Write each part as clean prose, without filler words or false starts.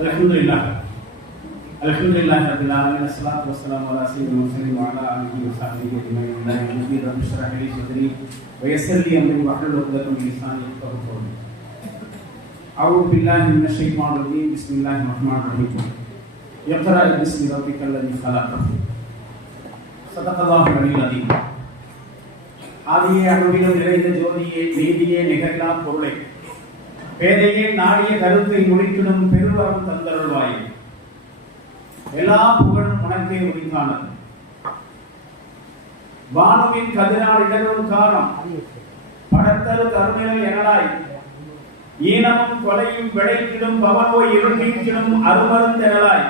Alhamdulillah. Alhamdulillah rabbil alamin. Assalatu wassalamu ala sayyidil mursalin wa ala alihi wa sahbihi ajma'in. Rabbi shrah li sadri wa yassir li amri wahlul 'uqdatam min lisani yafqahu qawli. A'udzu billahi minasy syaithanir rajim. Bismillahirrahmanirrahim. Iqra bismi rabbikal ladzi khalaq. Sadaqallahu al-aliyyul azim. ஆதியே அணுவிலும் நிறைந்த ஜோதியே, நீதியே, நிகழ்லா பொருளை, பேதையே நாடிய கருத்தை முடித்திடும் பெருவரம் தந்தருள்வாயே. எல்லா புகழும் உனக்கே உரித்தானது. வானுவின் கதிரால் இடரும் காலம் படத்தரு கருநிலை எனலாய், ஈனமும் கொலையும் விளைத்திடும் பவனோய் இருநீக்கிடும் அருமருந்தெனலாய்,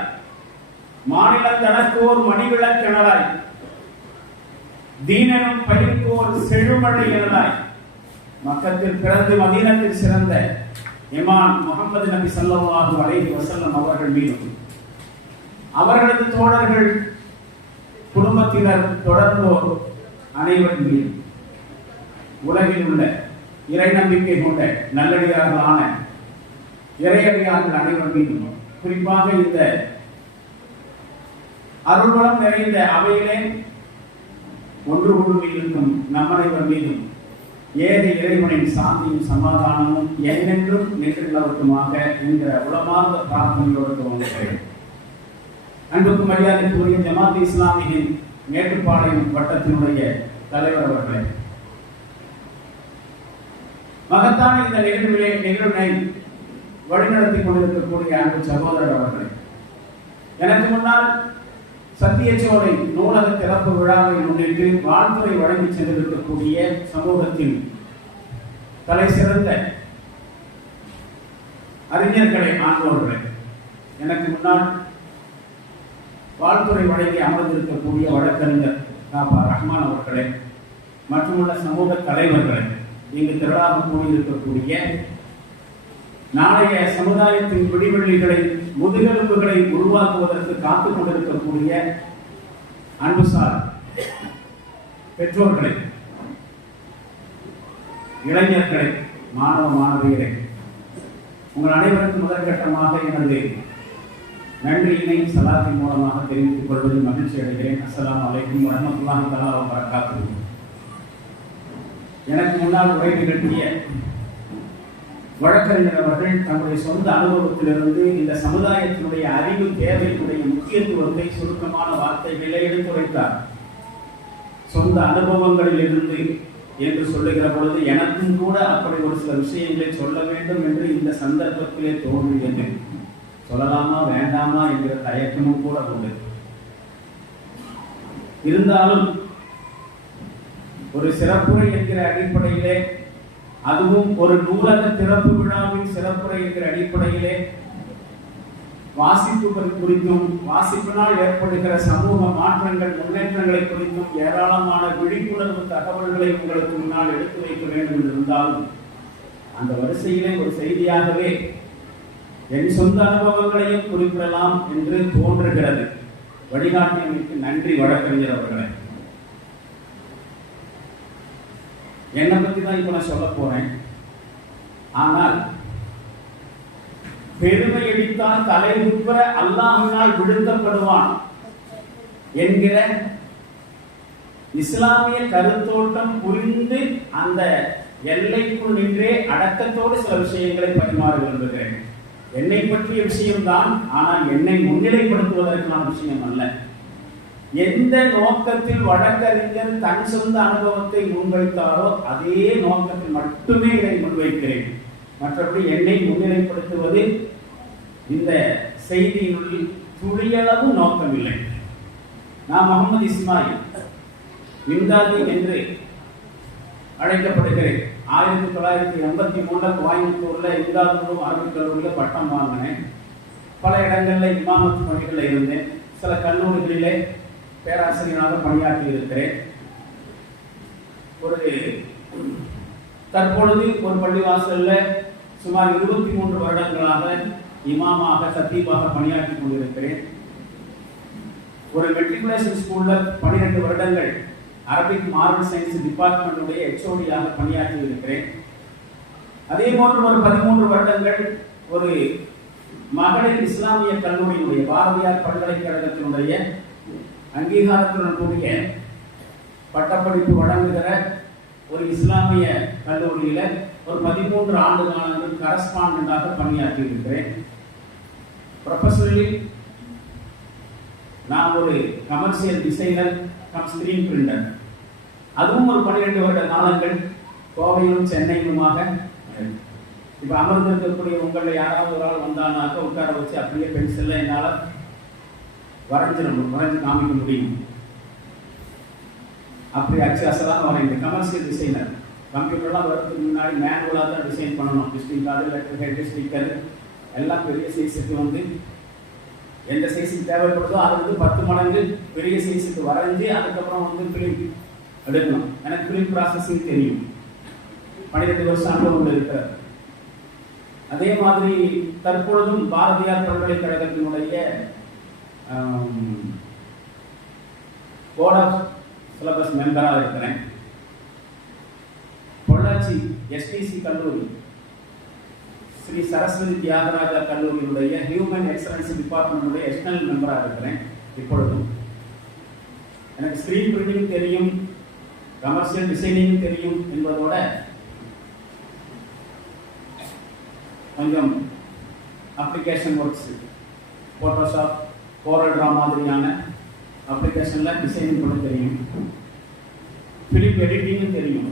மாநிலம் தனக்கோர் மணிவிளக்கெனலாய், தீனனும் பயிர்க்கோர் செழுமழை எனலாய், மக்கத்தில் பிறந்து மதீனத்தில் சிறந்த இமாம் முஹம்மது நபி ஸல்லல்லாஹு அலைஹி வஸல்லம் அவர்கள் மீதும் அவர்களது தோழர்கள், குடும்பத்தினர், தொடர்ந்தோர் அனைவரின் மீதும் உலகில் உள்ள இறை நம்பிக்கை கொண்ட நல்லடியார்களான இறையடியார்கள் அனைவர் மீதும், குறிப்பாக இந்த அருள்வளம் நிறைந்த அவையிலே ஒன்று குழுவில் இருக்கும் நம்மனைவர் மீதும் ஏக இறைவனின் சாந்தியும் சமாதானமும் என்னென்றும் நிகழ்வதற்குமாக என்ற உளமார்ந்த பிரார்த்தனையோடு துவங்குகிறேன். அன்புக்கும் மரியாதைக்குரிய ஜமாத் இஸ்லாமியின் மேட்டுப்பாளையம் வட்டத்தினுடைய தலைவர் அவர்களே, மகத்தான இந்த நிகழ்வினை வழிநடத்திக் கொண்டிருக்கக்கூடிய அன்பு சகோதரர் அவர்களே, எனக்கு முன்னால் சத்தியச்சோலை நூலக திறப்பு விழாவை முன்னிட்டு வாழ்த்துறை வழங்கி சென்றிருக்கக்கூடிய சமூகத்தின் தலை சிறந்த அறிஞர்களை, ஆண்டோர்களே, எனக்கு முன்னால் வாழ்த்துறை வழங்கி அமர்ந்திருக்கக்கூடிய வழக்கறிஞர் ரஹ்மான் அவர்களே, மற்றுமுள்ள சமூக தலைவர்களே, இங்கு திரளாக கூடியிருக்கக்கூடிய நாளைய சமுதாயத்தின் விடிவெள்ளிகளை, முதுகெலும்புகளை உருவாக்குவதற்கு காத்துக் கொண்டிருக்கக்கூடிய அன்புசார் பெற்றோர்களை, இளைஞர்களை, மாணவ மாணவியரை, உங்கள் அனைவருக்கும் முதற்கட்டமாக எனது நன்றியினை சலாத்தின் மூலமாக தெரிவித்துக் கொள்வதில் மகிழ்ச்சி அடைகிறேன். அஸ்ஸலாமு அலைக்கும் வரஹ்மத்துல்லாஹி தஆலா வ பரக்காத்துஹு. எனக்கு முன்னால் உரை நிகழ்த்திய வழக்கறிஞர் அவர்கள் தங்களுடைய சொந்த அனுபவத்திலிருந்து இந்த சமுதாயத்தினுடைய அறிவு தேவைக்குடைய முக்கியத்துவத்தை சுருக்கமான வார்த்தைகளை எடுத்துரைத்தார். சொந்த அனுபவங்களில் இருந்து என்று சொல்லுகிற பொழுது எனக்கும் கூட அப்படி ஒரு சில விஷயங்களை சொல்ல வேண்டும் என்று இந்த சந்தர்ப்பத்திலே தோன்றியது. சொல்லலாமா வேண்டாமா என்கிற தயக்கமும் கூட உண்டு. இருந்தாலும் ஒரு சிறப்புரை என்கிற அடிப்படையிலே, அதுவும் ஒரு நூலக திறப்பு விழாவின் சிறப்புரை என்கிற அடிப்படையிலே வாசிப்பு குறித்தும், வாசிப்பினால் ஏற்படுகிற சமூக மாற்றங்கள், முன்னேற்றங்களை குறித்தும் ஏராளமான விழிப்புணர்வு தகவல்களை உங்களுக்கு முன்னால் எடுத்து வைக்க வேண்டும் என்று இருந்தாலும், அந்த வரிசையிலே ஒரு செய்தியாகவே என் சொந்த அனுபவங்களையும் குறிப்பிடலாம் என்று தோன்றுகிறது. வழிகாட்டியமைக்கு நன்றி வழக்கறிஞர் அவர்களே. என்னை பற்றி தான் இப்ப நான் சொல்ல போறேன். ஆனால் பெருமை அடித்தான் தலை உட்பட அல்லாஹ்வினால் விழுத்தப்படுவான் என்கிற இஸ்லாமிய கருத்தோட்டம் புரிந்து அந்த எல்லைக்குள் நின்றே அடக்கத்தோடு சில விஷயங்களை பரிமாற விரும்புகிறேன். என்னை பற்றிய விஷயம்தான், ஆனால் என்னை முன்னிலைப்படுத்துவதற்கான விஷயம் அல்ல. எந்த நோக்கத்தில் வழக்கறிஞர் தன் சொந்த அனுபவத்தை முன்வைத்தாரோ அதே நோக்கத்தில் மட்டுமே இதை முன்வைக்கிறேன். மற்றபடி என்னை முன்னிலைப்படுத்துவது இந்த செய்தியினுள் துளியளவு நோக்கமில்லை. நான் முகமது இஸ்மாயில் விந்தாதி என்று அழைக்கப்படுகிறேன். 1983 கோயம்புத்தூர்ல இந்தாதூர் அரபிக் கல்லூரியில் பட்டம் வாங்கினேன். பல இடங்களில் இமாமத் பணிகளில் இருந்தேன். சில கல்லூரிகளிலே பேராசிரியராக பணியாற்றி இருக்கிறேன். தற்பொழுது ஒரு பள்ளிவாசல்ல சுமார் 23 வருடங்களாக இமாமாக, சத்தீபாக பணியாற்றி கொண்டிருக்கிறேன். ஒரு மெட்ரிகுலேஷன் ஸ்கூல்ல 12 வருடங்கள் அரபிக் மாரல் சயின்ஸ் டிபார்ட்மெண்ட்டுடைய HOD-யாக பணியாற்றி இருக்கிறேன். அதே போன்று ஒரு 13 வருடங்கள் ஒரு மகளிர் இஸ்லாமிய கல்லூரியினுடைய பாரதியார் பல்கலைக்கழகத்தினுடைய அங்கீகாரத்துடன் கூடிய பட்டப்படிப்பு வழங்குகிற ஒரு இஸ்லாமிய கல்லூரியில ஒரு 13 ஆண்டு காலங்கள் கரஸ்பாண்டண்டாக பணியாற்றி இருக்கிறேன். ப்ரொஃபஷனலி நான் ஒரு commercial designer come screen printer. அதுவும் ஒரு 12 வருட காலங்கள் கோவையிலும் சென்னையிலுமாக. இப்ப அமர்ந்திருக்கக்கூடிய உங்களை யாராவது ஒரு ஆள் வந்தானாக்க உட்கார வச்சு அப்படியே பென்சில்ல என்னால வரைஞ்சு காமிக்க முடியும். அப்படி அச்சாசலாக வரைந்த கமர்ஷியல் டிசைனர். கம்ப்யூட்டர்லாம் வரதுக்கு முன்னாடி மேனுவலாக தான் டிசைன் பண்ணணும். Visiting card, letter head, sticker எல்லாம் பெரிய சைஸுக்கு வந்து எந்த சைஸுக்கு தேவைப்படுதோ அது வந்து 10 மடங்கு பெரிய சைஸுக்கு வரைஞ்சி அதுக்கப்புறம் வந்து ஃபிலிம் எடுக்கணும். எனக்கு ஃபிலிம் ப்ராசஸிங் தெரியும். 12 வருஷம் அனுபவம் இருக்கிறார். அதே மாதிரி தற்பொழுதும் பாரதியார் பல்கலைக்கழகத்தினுடைய போர்ட் ஆஃப் சிலபஸ் மெம்பராக இருக்கிறேன். பொள்ளாச்சி எஸ்டிசி கல்லூரி ஸ்ரீ சரஸ்வதி தியாகராஜா கல்லூரியினுடைய ஹியூமன் எக்ஸலன்ஸ் டிபார்ட்மெண்ட்டுடைய எக்ஸ்டர்னல் மெம்பராக இருக்கிறேன். இப்பொழுதும் எனக்கு ஸ்கிரீன் பிரிண்டிங் தெரியும், கமர்ஷியல் டிசைனிங் தெரியும் என்பதோட கொஞ்சம் அப்ளிகேஷன் ஒர்க்ஸ், போட்டோஷாப், கோரல் ட்ரா மாதிரியான அப்ளிகேஷன்ல டிசைனிங் பண்ண தெரியும். ஃபிலிம் எடிட்டிங்கும் தெரியும்.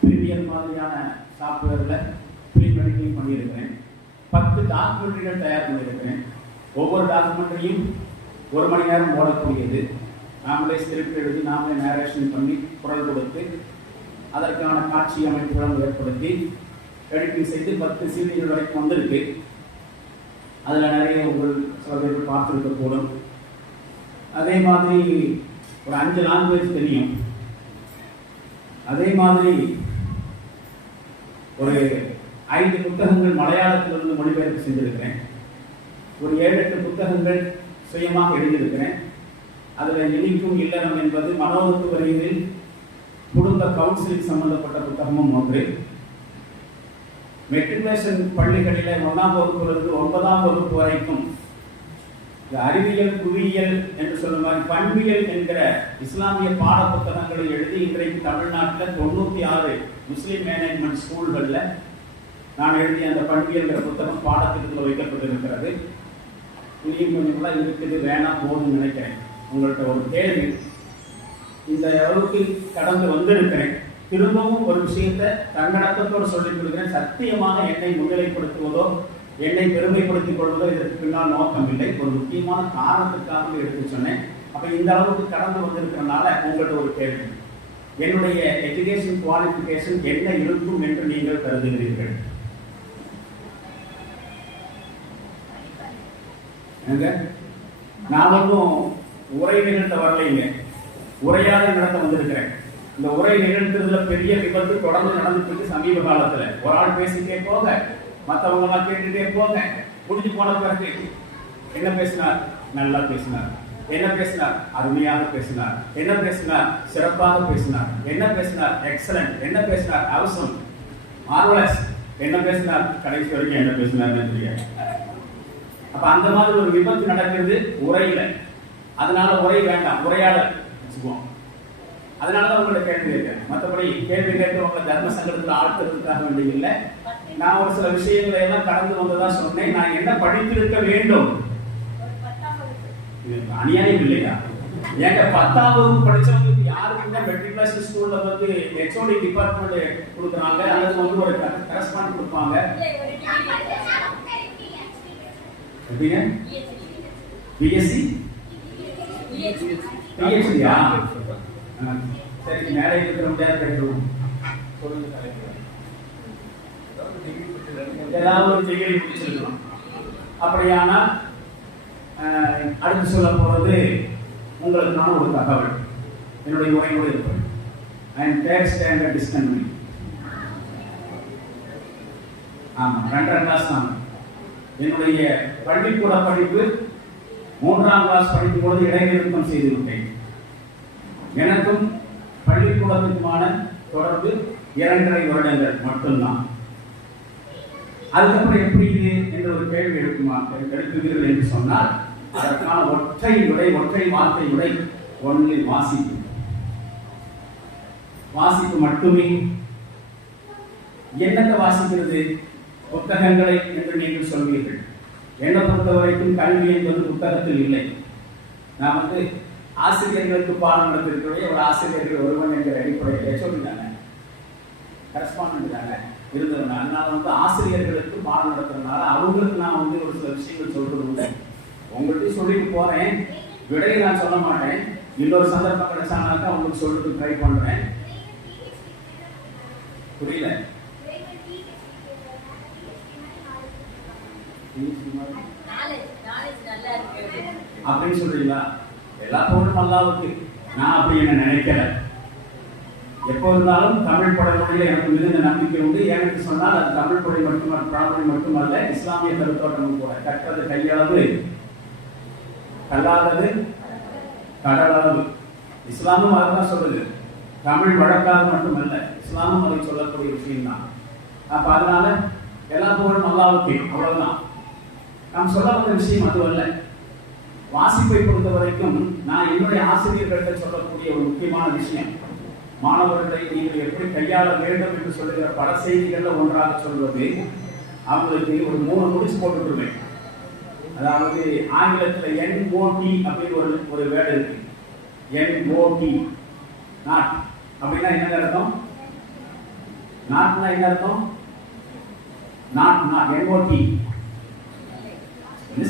ப்ரீமியர் மாதிரியான சாஃப்ட்வேர்ல ஃபிலிம் எடிட்டிங் பண்ணியிருக்கிறேன். 10 டாக்குமெண்ட்ரிகள் தயார் பண்ணியிருக்கிறேன். ஒவ்வொரு டாக்குமெண்ட்ரியும் 1 மணி நேரம் ஓடக்கூடியது. நாமளே ஸ்கிரிப்ட் எழுதி நாமளே நேரேஷன் பண்ணி குரல் கொடுத்து அதற்கான காட்சி அமைப்புகளும் ஏற்படுத்தி எடிட்டிங் செய்து 10 சீடிகள் வரைக்கும் வந்திருக்கு. அதில் நிறைய உங்கள் சில பேர் பார்த்துருக்க கூடும். அதே மாதிரி ஒரு 5 லாங்குவேஜ் தெரியும். அதே மாதிரி ஒரு 5 புத்தகங்கள் மலையாளத்திலிருந்து மொழிபெயர்ப்பு செஞ்சிருக்கிறேன். ஒரு 7-8 புத்தகங்கள் சுயமாக எழுதியிருக்கிறேன். அதில் எலிக்கும் இல்லறம் என்பது மனோதத்துவ ரீதியில் குடும்ப கவுன்சிலிங் சம்பந்தப்பட்ட புத்தகமும் ஒன்று. மெட்ரிகுலேஷன் பள்ளிகளில் 1ஆம் வகுப்பிலிருந்து 9ஆம் வகுப்பு வரைக்கும் அறிவியல், புவியியல் என்று சொல்ல மாதிரி பண்பியல் என்கிற இஸ்லாமிய பாட புத்தகங்களை எழுதி இன்றைக்கு தமிழ்நாட்டில் 96 முஸ்லிம் மேனேஜ்மெண்ட் ஸ்கூல்களில் நான் எழுதிய அந்த பண்பியல்கிற புத்தகம் பாடத்திட்டத்தில் வைக்கப்பட்டிருக்கிறது. புரியும் கொஞ்சம்லாம் இருக்குது, வேணாம் போதும்னு நினைக்கிறேன். உங்கள்கிட்ட ஒரு கேள்வி, இந்த அளவுக்கு கடந்து வந்திருக்கிறேன். திரும்பவும் ஒரு விஷயத்தை தன்னடக்கத்தோடு சொல்லிக் கொடுக்கிறேன். சத்தியமாக என்னை முன்னிலைப்படுத்துவதோ என்னை பெருமைப்படுத்திக் கொள்வதோ இதற்கு பின்னால் நோக்கம் இல்லை. ஒரு முக்கியமான காரணத்துக்காக எடுத்து சொன்னேன். அப்ப இந்த அளவுக்கு கடந்து வந்திருக்கிறனால உங்கள்கிட்ட ஒரு கேள்வி, என்னுடைய எஜுகேஷன் குவாலிஃபிகேஷன் என்ன இருக்கும் என்று நீங்கள் கருதுகிறீர்கள்? நான் ஒன்றும் உரை நிகழ்த்த வரலைங்க, உரையாடல் நடத்த வந்திருக்கிறேன். இந்த உரை நிகழ்த்துறதுல பெரிய விபத்து தொடர்ந்து நடந்துட்டு இருக்கு. சமீப காலத்துல ஒரு ஆள் பேசிட்டே போக, மற்றவங்க எல்லாம் கேட்டுட்டே போக, முடிஞ்சு போன பிறகு என்ன பேசினார்? நல்லா பேசினார். என்ன பேசினார்? அருமையாக பேசினார். என்ன பேசினார்? சிறப்பாக பேசினார். என்ன பேசினார்? எக்ஸலன்ட். என்ன பேசினார்? அவசரம், மார்வலஸ். என்ன பேசினார்? கடைசி வரைக்கும் என்ன பேசினார்னு தெரியாது. அப்ப அந்த மாதிரி ஒரு விபத்து நடக்கிறது உரையில. அதனால உரை வேண்டாம், உரையாடல் வச்சுக்குவோம். அதனாலதான் உங்களை கேள்வி கேட்கிறேன். மற்றபடி கேள்வி கேட்டு உங்களை தர்ம சங்கடத்தில் ஆழ்த்துறதுக்காக வேண்டிய இல்லை. நான் ஒரு சில விஷயங்களை எல்லாம் கடந்து வந்ததான் சொன்னேன். நான் என்ன படித்திருக்க வேண்டும்? அநியாயம் இல்லையா? ஏங்க 10ஆம் வகுப்பு படிச்சவங்களுக்கு யாருக்குமே மெட்ரிகுலேஷன் ஸ்கூல்ல வந்து ஹெச்ஓடி டிபார்ட்மெண்ட் கொடுக்குறாங்க, அல்லது வந்து ஒரு கரஸ்பாண்ட் கொடுப்பாங்க. எப்படிங்க? பிஎஸ்சி பிஹெச்டியா? சரி, மேலே இருக்கிற முடியாது கேட்டுருவோம். சொல்லுங்க, ஏதாவது ஒரு டிகிரி முடிச்சிருக்கணும். அப்படியானால் அடுத்து சொல்ல போறது உங்களுக்கான ஒரு தகவல். என்னுடைய உரையோடு இருப்பேன். I am 3rd standard discontinue. ஆமா, 2ஆம் கிளாஸ் தான். என்னுடைய பள்ளிக்கூட படிப்பு 3ஆம் கிளாஸ் படிக்கும் பொழுது இடைநிறுத்தம் செய்து விட்டேன். எனக்கும் பள்ளிக்கூடத்துக்குமான தொடர்பு 2.5 வருடங்கள் மட்டும்தான். அதுக்கப்புறம் எப்படி இது என்ற ஒரு கேள்வி எழுப்புவீர்கள் என்று சொன்னால் அதற்கான ஒற்றை வார்த்தை விடை ஒன்லி வாசிப்பு. வாசிப்பு மட்டுமே. என்னத்தை வாசிக்கிறது? புத்தகங்களை என்று நீங்கள் சொல்வீர்கள். என்னை பொறுத்த வரைக்கும் கல்வி என்பது புத்தகத்தில் இல்லை. நான் ஆசிரியர்களுக்கு பாடம் நடத்திருக்கிறேன். ஒரு ஆசிரியர்கள் ஒருவன் என்ற அடிப்படையிலே சொல்லிட்டாங்க, கரஸ்பாண்டன்ட் தாங்க இருந்தவங்க. அதனால ஆசிரியர்களுக்கு பாடம் நடத்துறதுனால அவங்களுக்கு நான் ஒரு சில விஷயங்கள் சொல்றது உண்டு. உங்கள்கிட்ட சொல்லிட்டு போறேன், விடையை நான் சொல்ல மாட்டேன். இன்னொரு சந்தர்ப்பம் கிடைச்சானாக்கா உங்களுக்கு சொல்றதுக்கு ட்ரை பண்றேன். புரியல? அப்படின்னு சொல்றீங்களா? எல்லா பொருளும் நல்லா இருக்கு. நான் அப்படி என்ன நினைக்கல. எப்போ இருந்தாலும் தமிழ் பழமொழியில எனக்கு மிகுந்த நம்பிக்கை உண்டு. எனக்கு சொன்னால் அது தமிழ் பழமொழி மட்டுமல்ல, இஸ்லாமிய கருத்தோட்டமும் கூட. கற்றது கையளவு, கல்லாதது கடலளவு. இஸ்லாமும் அதுதான் சொல்லுது. தமிழ் வழக்காக மட்டுமல்ல, இஸ்லாமும் அதை சொல்லக்கூடிய விஷயம் தான். அப்ப அதனால எல்லா புகழும் அல்லாஹ்வுக்கே, அவ்வளவுதான். நாம் சொல்ல வந்த விஷயம் அது அல்ல. வாசிப்பை பொறுத்த வரைக்கும் நான் என்னுடைய ஆசிரியர்களிடம் சொல்லக்கூடிய ஒரு முக்கியமான விஷயம், மாணவர்களை நீங்கள் எப்படி கையாள வேண்டும் என்று சொல்லுகிற பல செய்திகள்ல ஒன்றாக சொல்வது, அவங்களுக்கு ஒரு 3 முடிச்சு போட்டுருவேன். அதாவது ஆங்கிலத்தில் NOT அப்படின்னு ஒரு வேர்டு இருக்கு. NOT, நாட் அப்படின்னா என்ன அர்த்தம்? நாட்னா என்ன அர்த்தம்? நாட் NOT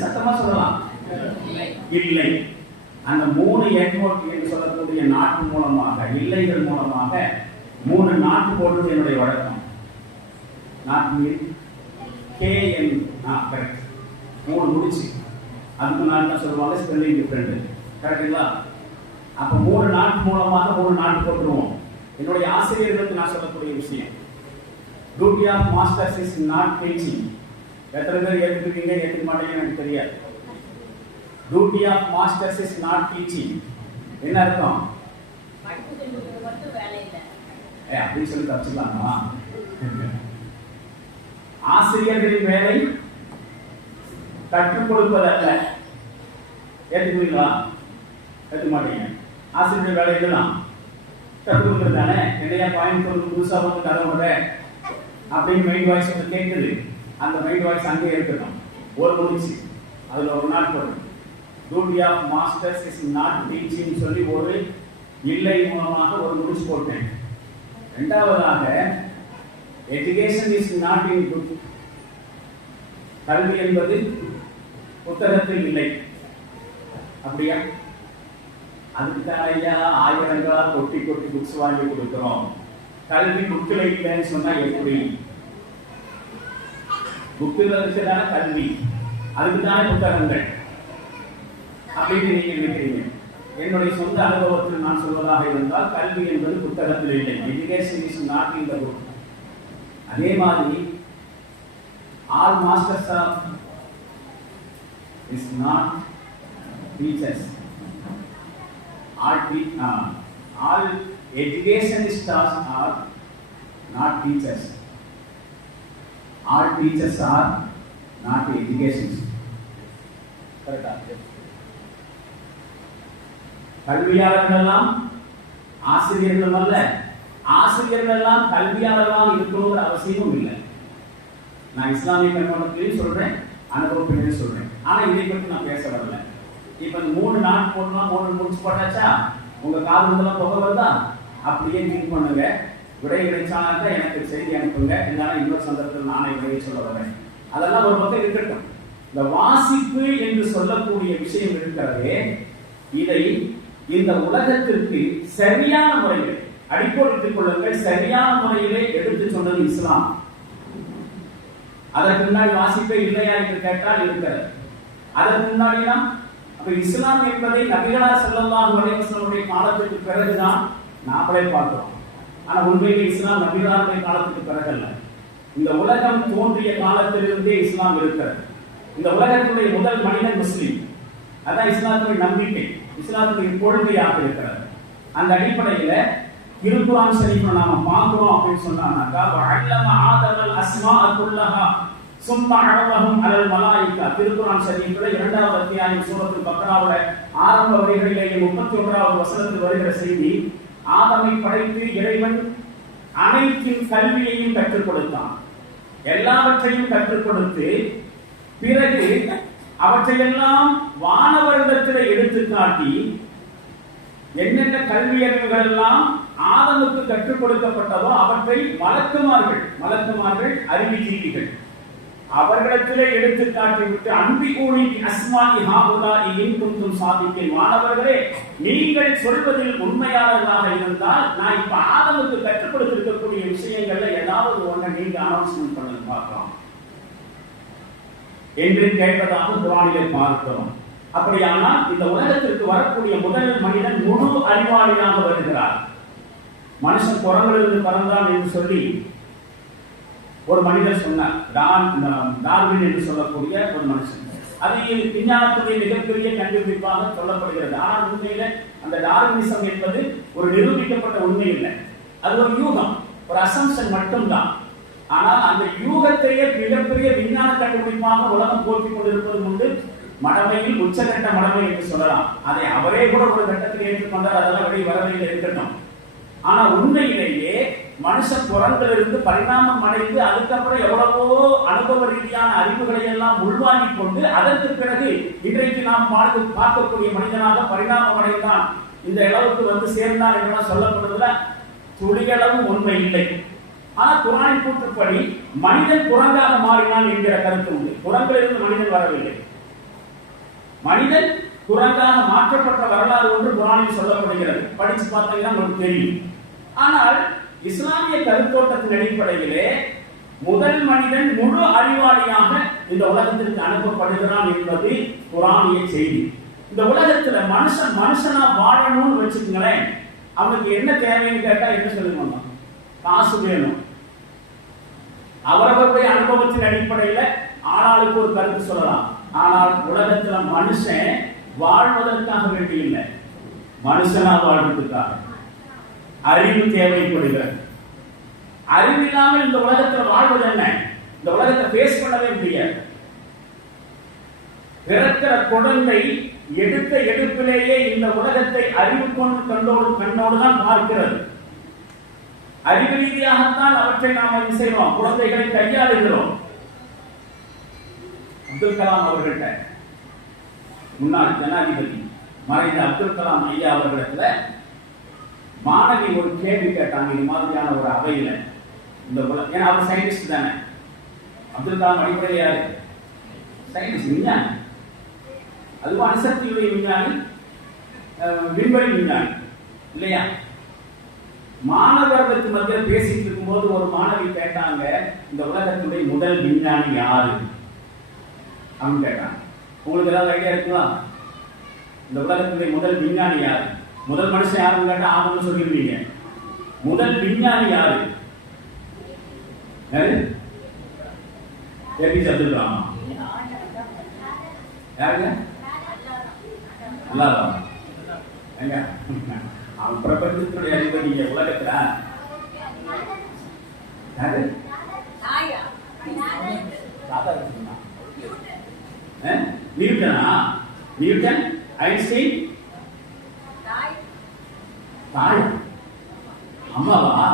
சத்தமா சொல்லலாம், இல்லை. அந்த 3 NOT என்று சொல்லக்கூடிய நாட்டு மூலமாக, இல்லைகள் மூலமாக 3 நாட்டு போடுறது என்னுடைய வழக்கம். நாட்டு KN கரெக்ட், 3 முடிச்சு. அதுக்கு நான் சொல்லுவாங்க ஸ்பெல்லிங் டிஃபரெண்ட், கரெக்டுங்களா? அப்ப 3 நாட்டு மூலமாக 3 நாட்டு போட்டுருவோம். என்னுடைய ஆசிரியர்களுக்கு நான் சொல்லக்கூடிய விஷயம், duty of masters is not teaching. எத்தனை பேர் ஏற்றுக்கிறீங்க, ஏற்றுக்க மாட்டேங்க எனக்கு தெரியாது. Duty of masters is not teaching என்ன அர்த்தம்? அப்படின்னு சொல்லி தப்பிச்சுக்கலாமா? ஆசிரியர்களின் வேலை கற்றுக் கொடுப்பது அல்ல. ஏற்றுக்குவீங்களா? ஏற்றுக்க மாட்டீங்க. ஆசிரியர் வேலை இதெல்லாம் கற்றுக் கொடுக்குறது தானே. என்னையா கோயம்புத்தூர் புதுசா கதை விட அப்படின்னு மைண்ட் வாய்ஸ் கேட்குது. அந்த மைண்ட் வாய்ஸ் அங்கே இருக்கட்டும். ஒரு முடிச்சு அதுல ஒரு நாள் போடும். Duty of masters is not teaching சொல்லி ஒரு இல்லை மூலமாக ஒரு முடிச்சு போட்டேன். இரண்டாவதாக education is not in book. கல்வி என்பது புத்தகத்தில் இல்லை. அப்படியா? அதுக்குதான் ஐயா ஆயிரங்களா கொட்டி கொட்டி புக்ஸ் வாங்கி கொடுக்கிறோம். கல்வி புக்கில் இல்லைன்னு சொன்னா எப்படி? புக்கில் இருக்கிறதான கல்வி, அதுக்குதான புத்தகங்கள் அப்படின்னு நீங்க நினைக்கிறீங்க. என்னுடைய சொந்த அனுபவத்தில் நான் சொல்வதாக இருந்தால் கல்வி என்பது புத்தகத்தில் இல்லை. Education is not in the book. அதே மாதிரி all masters of is not teachers. All educationists are not teachers. All teachers are not educationists. கல்வியாளர்கள் எல்லாம் ஆசிரியர்கள் அல்ல. ஆசிரியர்கள் எல்லாம் கல்வியாளர்களாக இருக்கணுங்கிற அவசியமும் இல்லை. நான் இஸ்லாமிய கண்ணோட்டத்திலையும் சொல்றேன், அனுபவத்திலையும் சொல்றேன். ஆனா இதை பற்றி நான் பேச வரல. இப்ப 3 நாட் போடலாம், 3 முடிச்சு போட்டாச்சா? உங்க காதுலாம் புகை வருதா? அப்படியே திங்க் பண்ணுங்க. விடை கிடைச்சானாக்கா எனக்கு செய்தி அனுப்புங்க. இல்லைன்னா இன்னொரு சந்தர்ப்பத்தில் நானே விடையை சொல்ல வரேன். அதெல்லாம் ஒரு பக்கம் இருக்கட்டும். இந்த வாசிப்பு என்று சொல்லக்கூடிய விஷயம் இருக்கிறதே, இதை இந்த உலகத்திற்கு சரியான முறையில் அடிக்கோடிட்டுக் கொள்ளுங்கள். சரியான முறையிலே எடுத்து சொன்னது இஸ்லாம். அதற்கு முன்னாடி வாசிப்பே இல்லையா என்று கேட்டால் இருக்கிறது. அதற்கு முன்னாடிதான் இஸ்லாம் என்பதை நபிகளார் ஸல்லல்லாஹு அலைஹி வஸல்லம் காலத்துக்கு பிறகுதான் நாமளே பார்க்கிறோம். ஆனா உண்மையிலே இஸ்லாம் நபிகளாருடைய காலத்துக்கு பிறகல்ல. இந்த உலகம் தோன்றிய காலத்திலிருந்தே இஸ்லாம் இருக்கிறது. இந்த உலகத்துடைய முதல் மனிதன் முஸ்லிம். அதான் இஸ்லாத்துடைய நம்பிக்கை, இஸ்லாத்துடைய கொள்கையாக இருக்கிறது. அந்த அடிப்படையில திருக்குர்ஆன் ஷரீஃபை நாம பார்க்கிறோம் அப்படின்னு சொன்னாக்கா, வஅல்லம ஆதமல் அஸ்மாஅ குல்லஹா, சும்மா அழவகும் அலல் மலாயிகா. திருக்குர்ஆன் ஷரீஃபில் 2வது அத்தியாயம் சூரத்துல் பக்ராவுல ஆரம்ப வரிகளிலேயே 31வது வசனத்தில் வருகிற செய்தி, ஆதமை படைத்து இறைவன் அனைத்தின் கல்வியையும் கற்றுக் கொடுத்தான். எல்லாவற்றையும் கற்றுக் கொடுத்து பிறகு அவற்றையெல்லாம் வானவர்களிடத்தில் எடுத்து காட்டி என்னென்ன கல்வி அறிவுகள் எல்லாம் ஆதமுக்கு கற்றுக் கொடுக்கப்பட்டதோ அவற்றை மலக்குமார்கள் அறிவுஜீவிகள் அவர்களிடத்திலே எடுத்து காட்டிவிட்டு அன்பி கூலி அஸ்மாஇ ஹாஉலாஇ இன் குன்தும் சாதிக்கின், மாணவர்களே நீங்கள் சொல்வதில் உண்மையாளர்களாக இருந்தால் நான் இப்ப ஆதமுக்கு கற்றுக் கொடுத்திருக்கக்கூடிய விஷயங்கள்ல ஏதாவது ஒன்றை நீங்க அனௌன்ஸ்மெண்ட் பண்ணி பார்க்கலாம் என்று கேட்பதாக குர்ஆனிலே பார்க்கிறோம். அப்படியானால் இந்த உலகத்திற்கு வரக்கூடிய முதல் மனிதன் முழு அறிவாளியாக வருகிறார். மனுஷன் குரங்கிலிருந்து பிறந்தான் என்று சொல்லி ஒரு மனிதர் சொன்னார், டார்வின் என்று சொல்லக்கூடிய ஒரு மனுஷன். அது விஞ்ஞானத்துடைய மிகப்பெரிய கண்டுபிடிப்பாக சொல்லப்படுகிறது. ஆனால் உண்மையில அந்த டார்வினிசம் என்பது ஒரு நிரூபிக்கப்பட்ட உண்மை இல்லை, அது ஒரு யூகம், ஒரு அசம்ஷன் மட்டும்தான். ஆனால் அந்த யூகத்தையே மிகப்பெரிய விஞ்ஞான கண்டுபிடிப்பாக உலகம் போற்றிக் கொண்டிருப்பது உண்டு. மடமையில் உச்சகட்ட மடமை என்று சொல்லலாம். அதை அவரே கூட ஒரு கட்டத்தில் ஏற்றுக்கொண்டார், அதெல்லாம் வெளியே வரவையில் இருக்கட்டும். ஆனா உண்மையிலேயே மனுஷன் பிறந்திலிருந்து பரிணாமம் அடைந்து அதுக்கப்புறம் எவ்வளவோ அனுபவ ரீதியான அறிவுகளை எல்லாம் உள்வாங்கிக் கொண்டு அதற்கு பிறகு இன்றைக்கு நாம் பார்க்கக்கூடிய மனிதனாக பரிணாமம் அடைந்தான், இந்த அளவுக்கு வந்து சேர்ந்தான் என்றெல்லாம் சொல்லப்படுவதுல துளிகளவும் உண்மை இல்லை. ஆனா குர்ஆனின் கூற்றுப்படி மனிதன் குரங்காக மாறினான் என்கிற கருத்து உண்டு. குரங்கிலிருந்து மனிதன் வரவில்லை, மனிதன் குரங்காக மாற்றப்பட்ட வரலாறு ஒன்று குர்ஆனில் சொல்லப்படுகிறது. படிச்சு பார்த்தீங்கன்னா உங்களுக்கு தெரியும். ஆனால் இஸ்லாமிய கருத்தோட்டத்தின் அடிப்படையிலே முதல் மனிதன் முழு அறிவாளியாக இந்த உலகத்திற்கு அனுப்பப்படுகிறான் என்பது குர்ஆனிய செய்தி. இந்த உலகத்துல மனுஷனா வாழணும்னு வச்சுக்கங்களேன், அவனுக்கு என்ன தேவைன்னு கேட்டா என்ன சொல்லுவாங்க? காசு வேணும். அவரவருடைய அனுபவத்தின் அடிப்படையில ஆளாளுக்கு ஒரு கருத்து சொல்லலாம். ஆனால் உலகத்துல மனுஷன் வாழ்வதற்காக வேண்டி இல்லை, மனுஷனா வாழ்வதற்காக அறிவு தேவைப்படுகிறது. அறிவில்லாமல் இந்த உலகத்தில் வாழ்வது என்ன? இந்த உலகத்தை பேஸ் பண்ணவே முடியாது. பிறக்கிற குழந்தை எடுத்த எடுப்பிலேயே இந்த உலகத்தை அறிவு கண்ணோடு தான் பார்க்கிறது. அறிவு ரீதியாகத்தான் அவற்றை நாம் செய்வோம், குழந்தைகளை கையாளுகிறோம். அப்துல் கலாம் அவர்கள்ட்ட, முன்னாள் ஜனாதிபதி மறைந்த அப்துல் கலாம் ஐயா அவர்களிடத்துல மாணவி ஒரு கேள்வி கேட்டாங்க. இது மாதிரியான ஒரு அவையில, இந்த ஏன்னா அவர் சயின்டிஸ்ட் தானே, அப்துல் கலாம் அடிப்படையில் யாரு? சயின்டிஸ்ட், விஞ்ஞானி. அதுவும் அணுசக்தியுடைய விஞ்ஞானி, விண்வெளி விஞ்ஞானி இல்லையா? மாணவர்களுக்கு மத்தியில் பேசிட்டு இருக்கும்போது ஒரு மாணவி கேட்டாங்க, இந்த உலகத்துடைய முதல் விஞ்ஞானி யாரு அப்படின்னு கேட்டாங்க. உங்களுக்கு ஏதாவது ஐடியா இருக்குங்களா? இந்த உலகத்துடைய முதல் விஞ்ஞானி யாரு? முதல் மனுஷன் யாருன்னு கேட்டா ஆமான்னு சொல்லிடுவீங்க. முதல் விஞ்ஞானி யாரு? ஏபிஜே அப்துல் கலாம். யாருங்க? அல்லாஹ். எங்க அவன் பிரபஞ்சத்துடைய அதிபதி உலகத்துல யாரு? நியூட்டனா? நியூட்டன், ஐன்ஸ்டைன், தாய் அம்மாவா?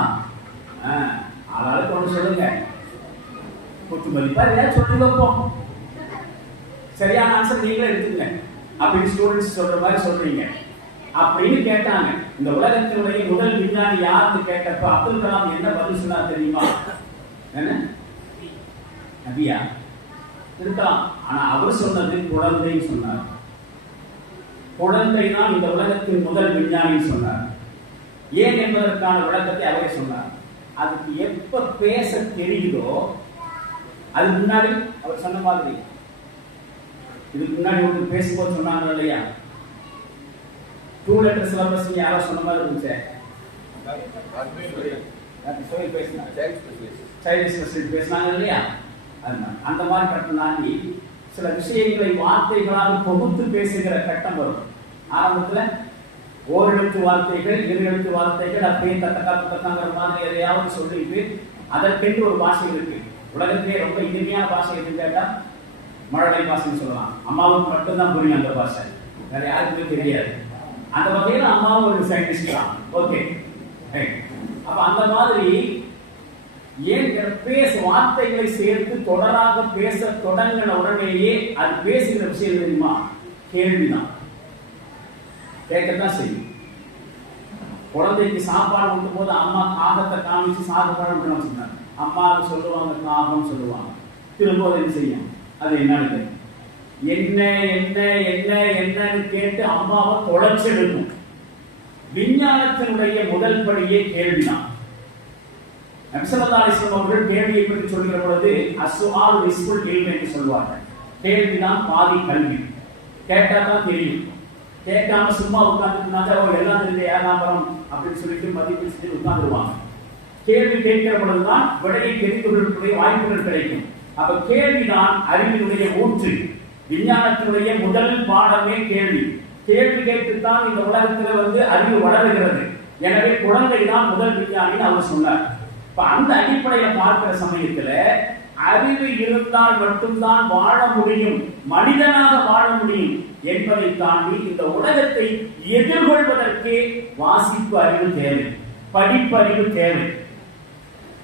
ஆளாளுக்கு ஒன்று சொல்லுங்க, குத்து மதிப்பா இல்லையா சொல்லி வைப்போம். சரியான ஆன்சர் நீங்களே எடுத்துங்க அப்படின்னு ஸ்டூடெண்ட்ஸ் சொல்ற மாதிரி சொல்றீங்க அப்படின்னு கேட்டாங்க. இந்த உலகத்தினுடைய முதல் விஞ்ஞானி யாருன்னு கேட்டப்ப அப்துல் கலாம் என்ன பதில் சொன்னா தெரியுமா? என்ன நபியா இருக்கலாம், ஆனா அவர் சொன்னது குழந்தைன்னு சொன்னார். குழந்தை தான் இந்த உலகத்தின் முதல் விஞ்ஞானின்னு சொன்னார். ஏன் என்பதற்கான விளக்கத்தை அவரே சொன்னார். அதுக்கு எப்ப பேச தெரியுதோ அதுக்கு முன்னாடி அவர் சொன்ன மாதிரி, இதுக்கு முன்னாடி ஒரு பேசும்போது சொன்னாங்க இல்லையா, 2 letter syllabus யாரோ சொன்ன மாதிரி இருந்துச்சு. பேசினாங்க இல்லையா? அந்த மாதிரி கட்டம் தாண்டி சில விஷயங்களை வார்த்தைகளாக தொகுத்து பேசுகிற கட்டம் வரும். ஆரம்பத்துல ஓரெழுத்து வார்த்தைகள், 2 எழுத்து வார்த்தைகள், அப்படியே தத்தக்காங்கிற மாதிரி எதையாவது சொல்லிட்டு அதற்கென்று ஒரு பாஷை இருக்கு. உலகத்திலே ரொம்ப இனிமையான பாஷை எதுன்னு கேட்டா மழலை பாஷைன்னு சொல்லலாம். அம்மாவுக்கு மட்டும்தான் புரியும் அந்த பாஷை, வேற யாருக்குமே தெரியாது. அந்த வகையில அம்மாவும் ஒரு சயின்டிஸ்ட் தான். ஓகே, அப்ப அந்த மாதிரி ஏன் பேச வார்த்தைகளை சேர்த்து தொடராக பேச தொடங்கின உடனேயே அது பேசுகிற விஷயம் தெரியுமா? கேள்விதான். கேட்கத்தான் செய்யும். குழந்தைக்கு சாப்பாடு ஊட்டும் போது அம்மா காகத்தை காமிச்சு சாப்பாடு ஊட்டணும் சொன்னாங்க. அம்மாவுக்கு சொல்லுவாங்க காகம் சொல்லுவாங்க, திரும்ப என்ன செய்யும்? அது என்னன்னு என்ன என்ன என்ன என்னன்னு கேட்டு அம்மாவை தொலைச்செடுக்கும். விஞ்ஞானத்தினுடைய முதல் படியே கேள்விதான். நபி ஸல்லல்லாஹு அலைஹி வஸல்லம் அவர்கள் கேள்வியை பற்றி சொல்கிற பொழுது அஸ்ஸுஆல் நிஸ்ஃபுல் இல்ம் என்று சொல்வார்கள். கேள்விதான் பாதி கல்வி. கேட்டா தான் தெரியும். கேட்காம சும்மா உட்கார்ந்துட்டுனாக்கா எல்லாம் தெரிஞ்ச ஏகாபரம் அப்படின்னு சொல்லிட்டு மதிப்பு செஞ்சு உட்கார்ந்துருவாங்க. கேள்வி கேட்கிற பொழுதுதான் விடையை தெரிந்து கொள்வதற்குரிய வாய்ப்புகள் கிடைக்கும். அப்ப கேள்விதான் அறிவினுடைய ஊற்று. விஞ்ஞானத்தினுடைய முதல் பாடமே கேள்வி. கேள்வி கேட்டுத்தான் இந்த உலகத்துல அறிவு வளருகிறது. எனவே குழந்தை தான் முதல் விஞ்ஞானின்னு அவர் சொன்னார். இப்ப அந்த அடிப்படையில பார்க்கிற சமயத்துல அறிவு இருந்தால் மட்டும்தான் வாழ முடியும், மனிதனாக வாழ முடியும் என்பதை தாண்டி இந்த உலகத்தை எதிர்கொள்வதற்கே வாசிப்பு அறிவு தேவை, படிப்பறிவு தேவை.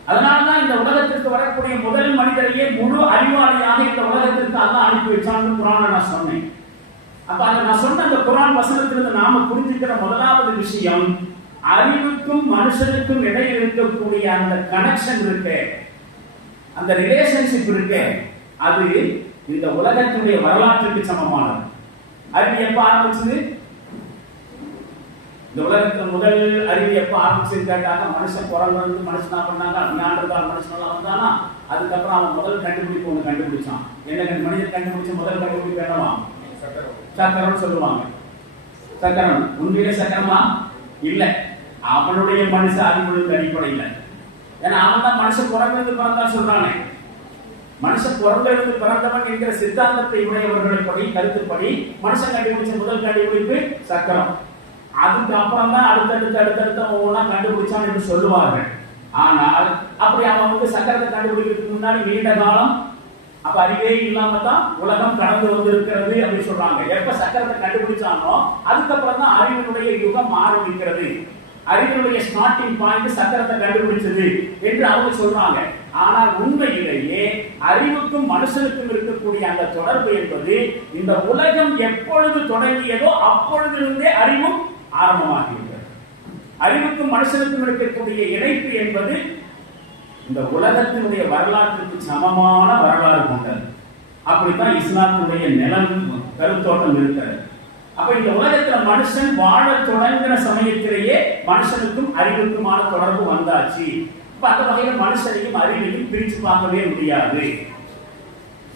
அதனால்தான் இந்த உலகத்திற்கு வரக்கூடிய முதல் மனிதரையே முழு அறிவாளியாக இந்த உலகத்திற்கு அல்லாஹ் அனுப்பி வச்சான்னு குர்ஆன்ல நான் சொன்னேன். அப்ப நான் சொன்ன அந்த குர்ஆன் வசனத்திலிருந்து நாம புரிஞ்சுக்கிற முதலாவது விஷயம், அறிவுக்கும் மனுஷனுக்கும் இடையில் இருக்கக்கூடிய அந்த கனெக்ஷன் இருக்கு, அந்த ரிலேஷன்ஷிப் இருக்கு, அது இந்த உலகத்தினுடைய வரலாற்றுக்கு சமமானது. அறிவு எப்ப ஆரம்பிச்சது? இந்த உலகத்துல முதல் அறிவு எப்ப ஆரம்பிச்சிருக்காங்க? மனுஷன் பிறந்து மனுஷனா பண்ணாங்க, ஞானத்தால் மனுஷனெல்லாம் வந்தானா, அதுக்கப்புறம் அவன் முதல் கண்டுபிடிப்பு ஒண்ணு கண்டுபிடிச்சான். என்ன மனிதன் கண்டுபிடிச்ச முதல் கண்டுபிடிப்பு என்னவா? சக்கரம் சொல்லுவாங்க. சக்கரம் உண்மையிலே சக்கரமா இல்ல, அவனுடைய மனுஷ அறிவுக்கு அடிப்படையில். ஏன்னா அவன் தான் மனுஷன் பிறந்தது பிறந்தான் சொல்றானே. மனுஷன் பிறந்தது பிறந்தவன் என்கிற சித்தாந்தத்தை உடையவர்களை கருத்துப்படி மனுஷன் கண்டுபிடிச்ச முதல் கண்டுபிடிப்பு சக்கரம். அதுக்கு அப்புறம் தான் அடுத்தடுத்த ஒவ்வொன்றா கண்டுபிடிச்சான் என்று சொல்லுவார்கள். ஆனால் அப்படி அவன் சக்கரத்தை கண்டுபிடிக்கிறதுக்கு முன்னாடி நீண்ட காலம் அப்ப அறிவே இல்லாம தான் உலகம் கடந்து வந்திருக்கிறது அப்படின்னு சொல்றாங்க. எப்ப சக்கரத்தை கண்டுபிடிச்சானோ அதுக்கப்புறம் தான் அறிவினுடைய யுகம் ஆரம்பிக்கிறது. அறிவினுடைய ஸ்டார்டிங் பாயிண்ட் சக்கரத்தை கண்டுபிடிச்சது என்று அவங்க சொல்றாங்க. ஆனால் உண்மையிலேயே அறிவுக்கும் மனுஷனுக்கும் இருக்கக்கூடிய அந்த தொடர்பு என்பது இந்த உலகம் எப்பொழுது தொடங்கியதோ அப்பொழுதிலிருந்தே அறிவும் ஆரம்பமாகிவிட்டது. அறிவுக்கும் மனுஷனுக்கும் இருக்கக்கூடிய இணைப்பு என்பது இந்த உலகத்தினுடைய வரலாற்றுக்கு சமமான வரலாறு கொண்டது. அப்படித்தான் இஸ்லாத்தினுடைய நிலம் கருத்தோட்டம் இருக்கிறது. அப்ப இந்த உலகத்துல மனுஷன் வாழ தொடங்குற சமயத்திலேயே மனுஷனுக்கும் அறிவுக்குமான தொடர்பு வந்தாச்சு. இப்ப அந்த வகையில மனுஷனையும் அறிவையும் பிரிச்சு பார்க்கவே முடியாது.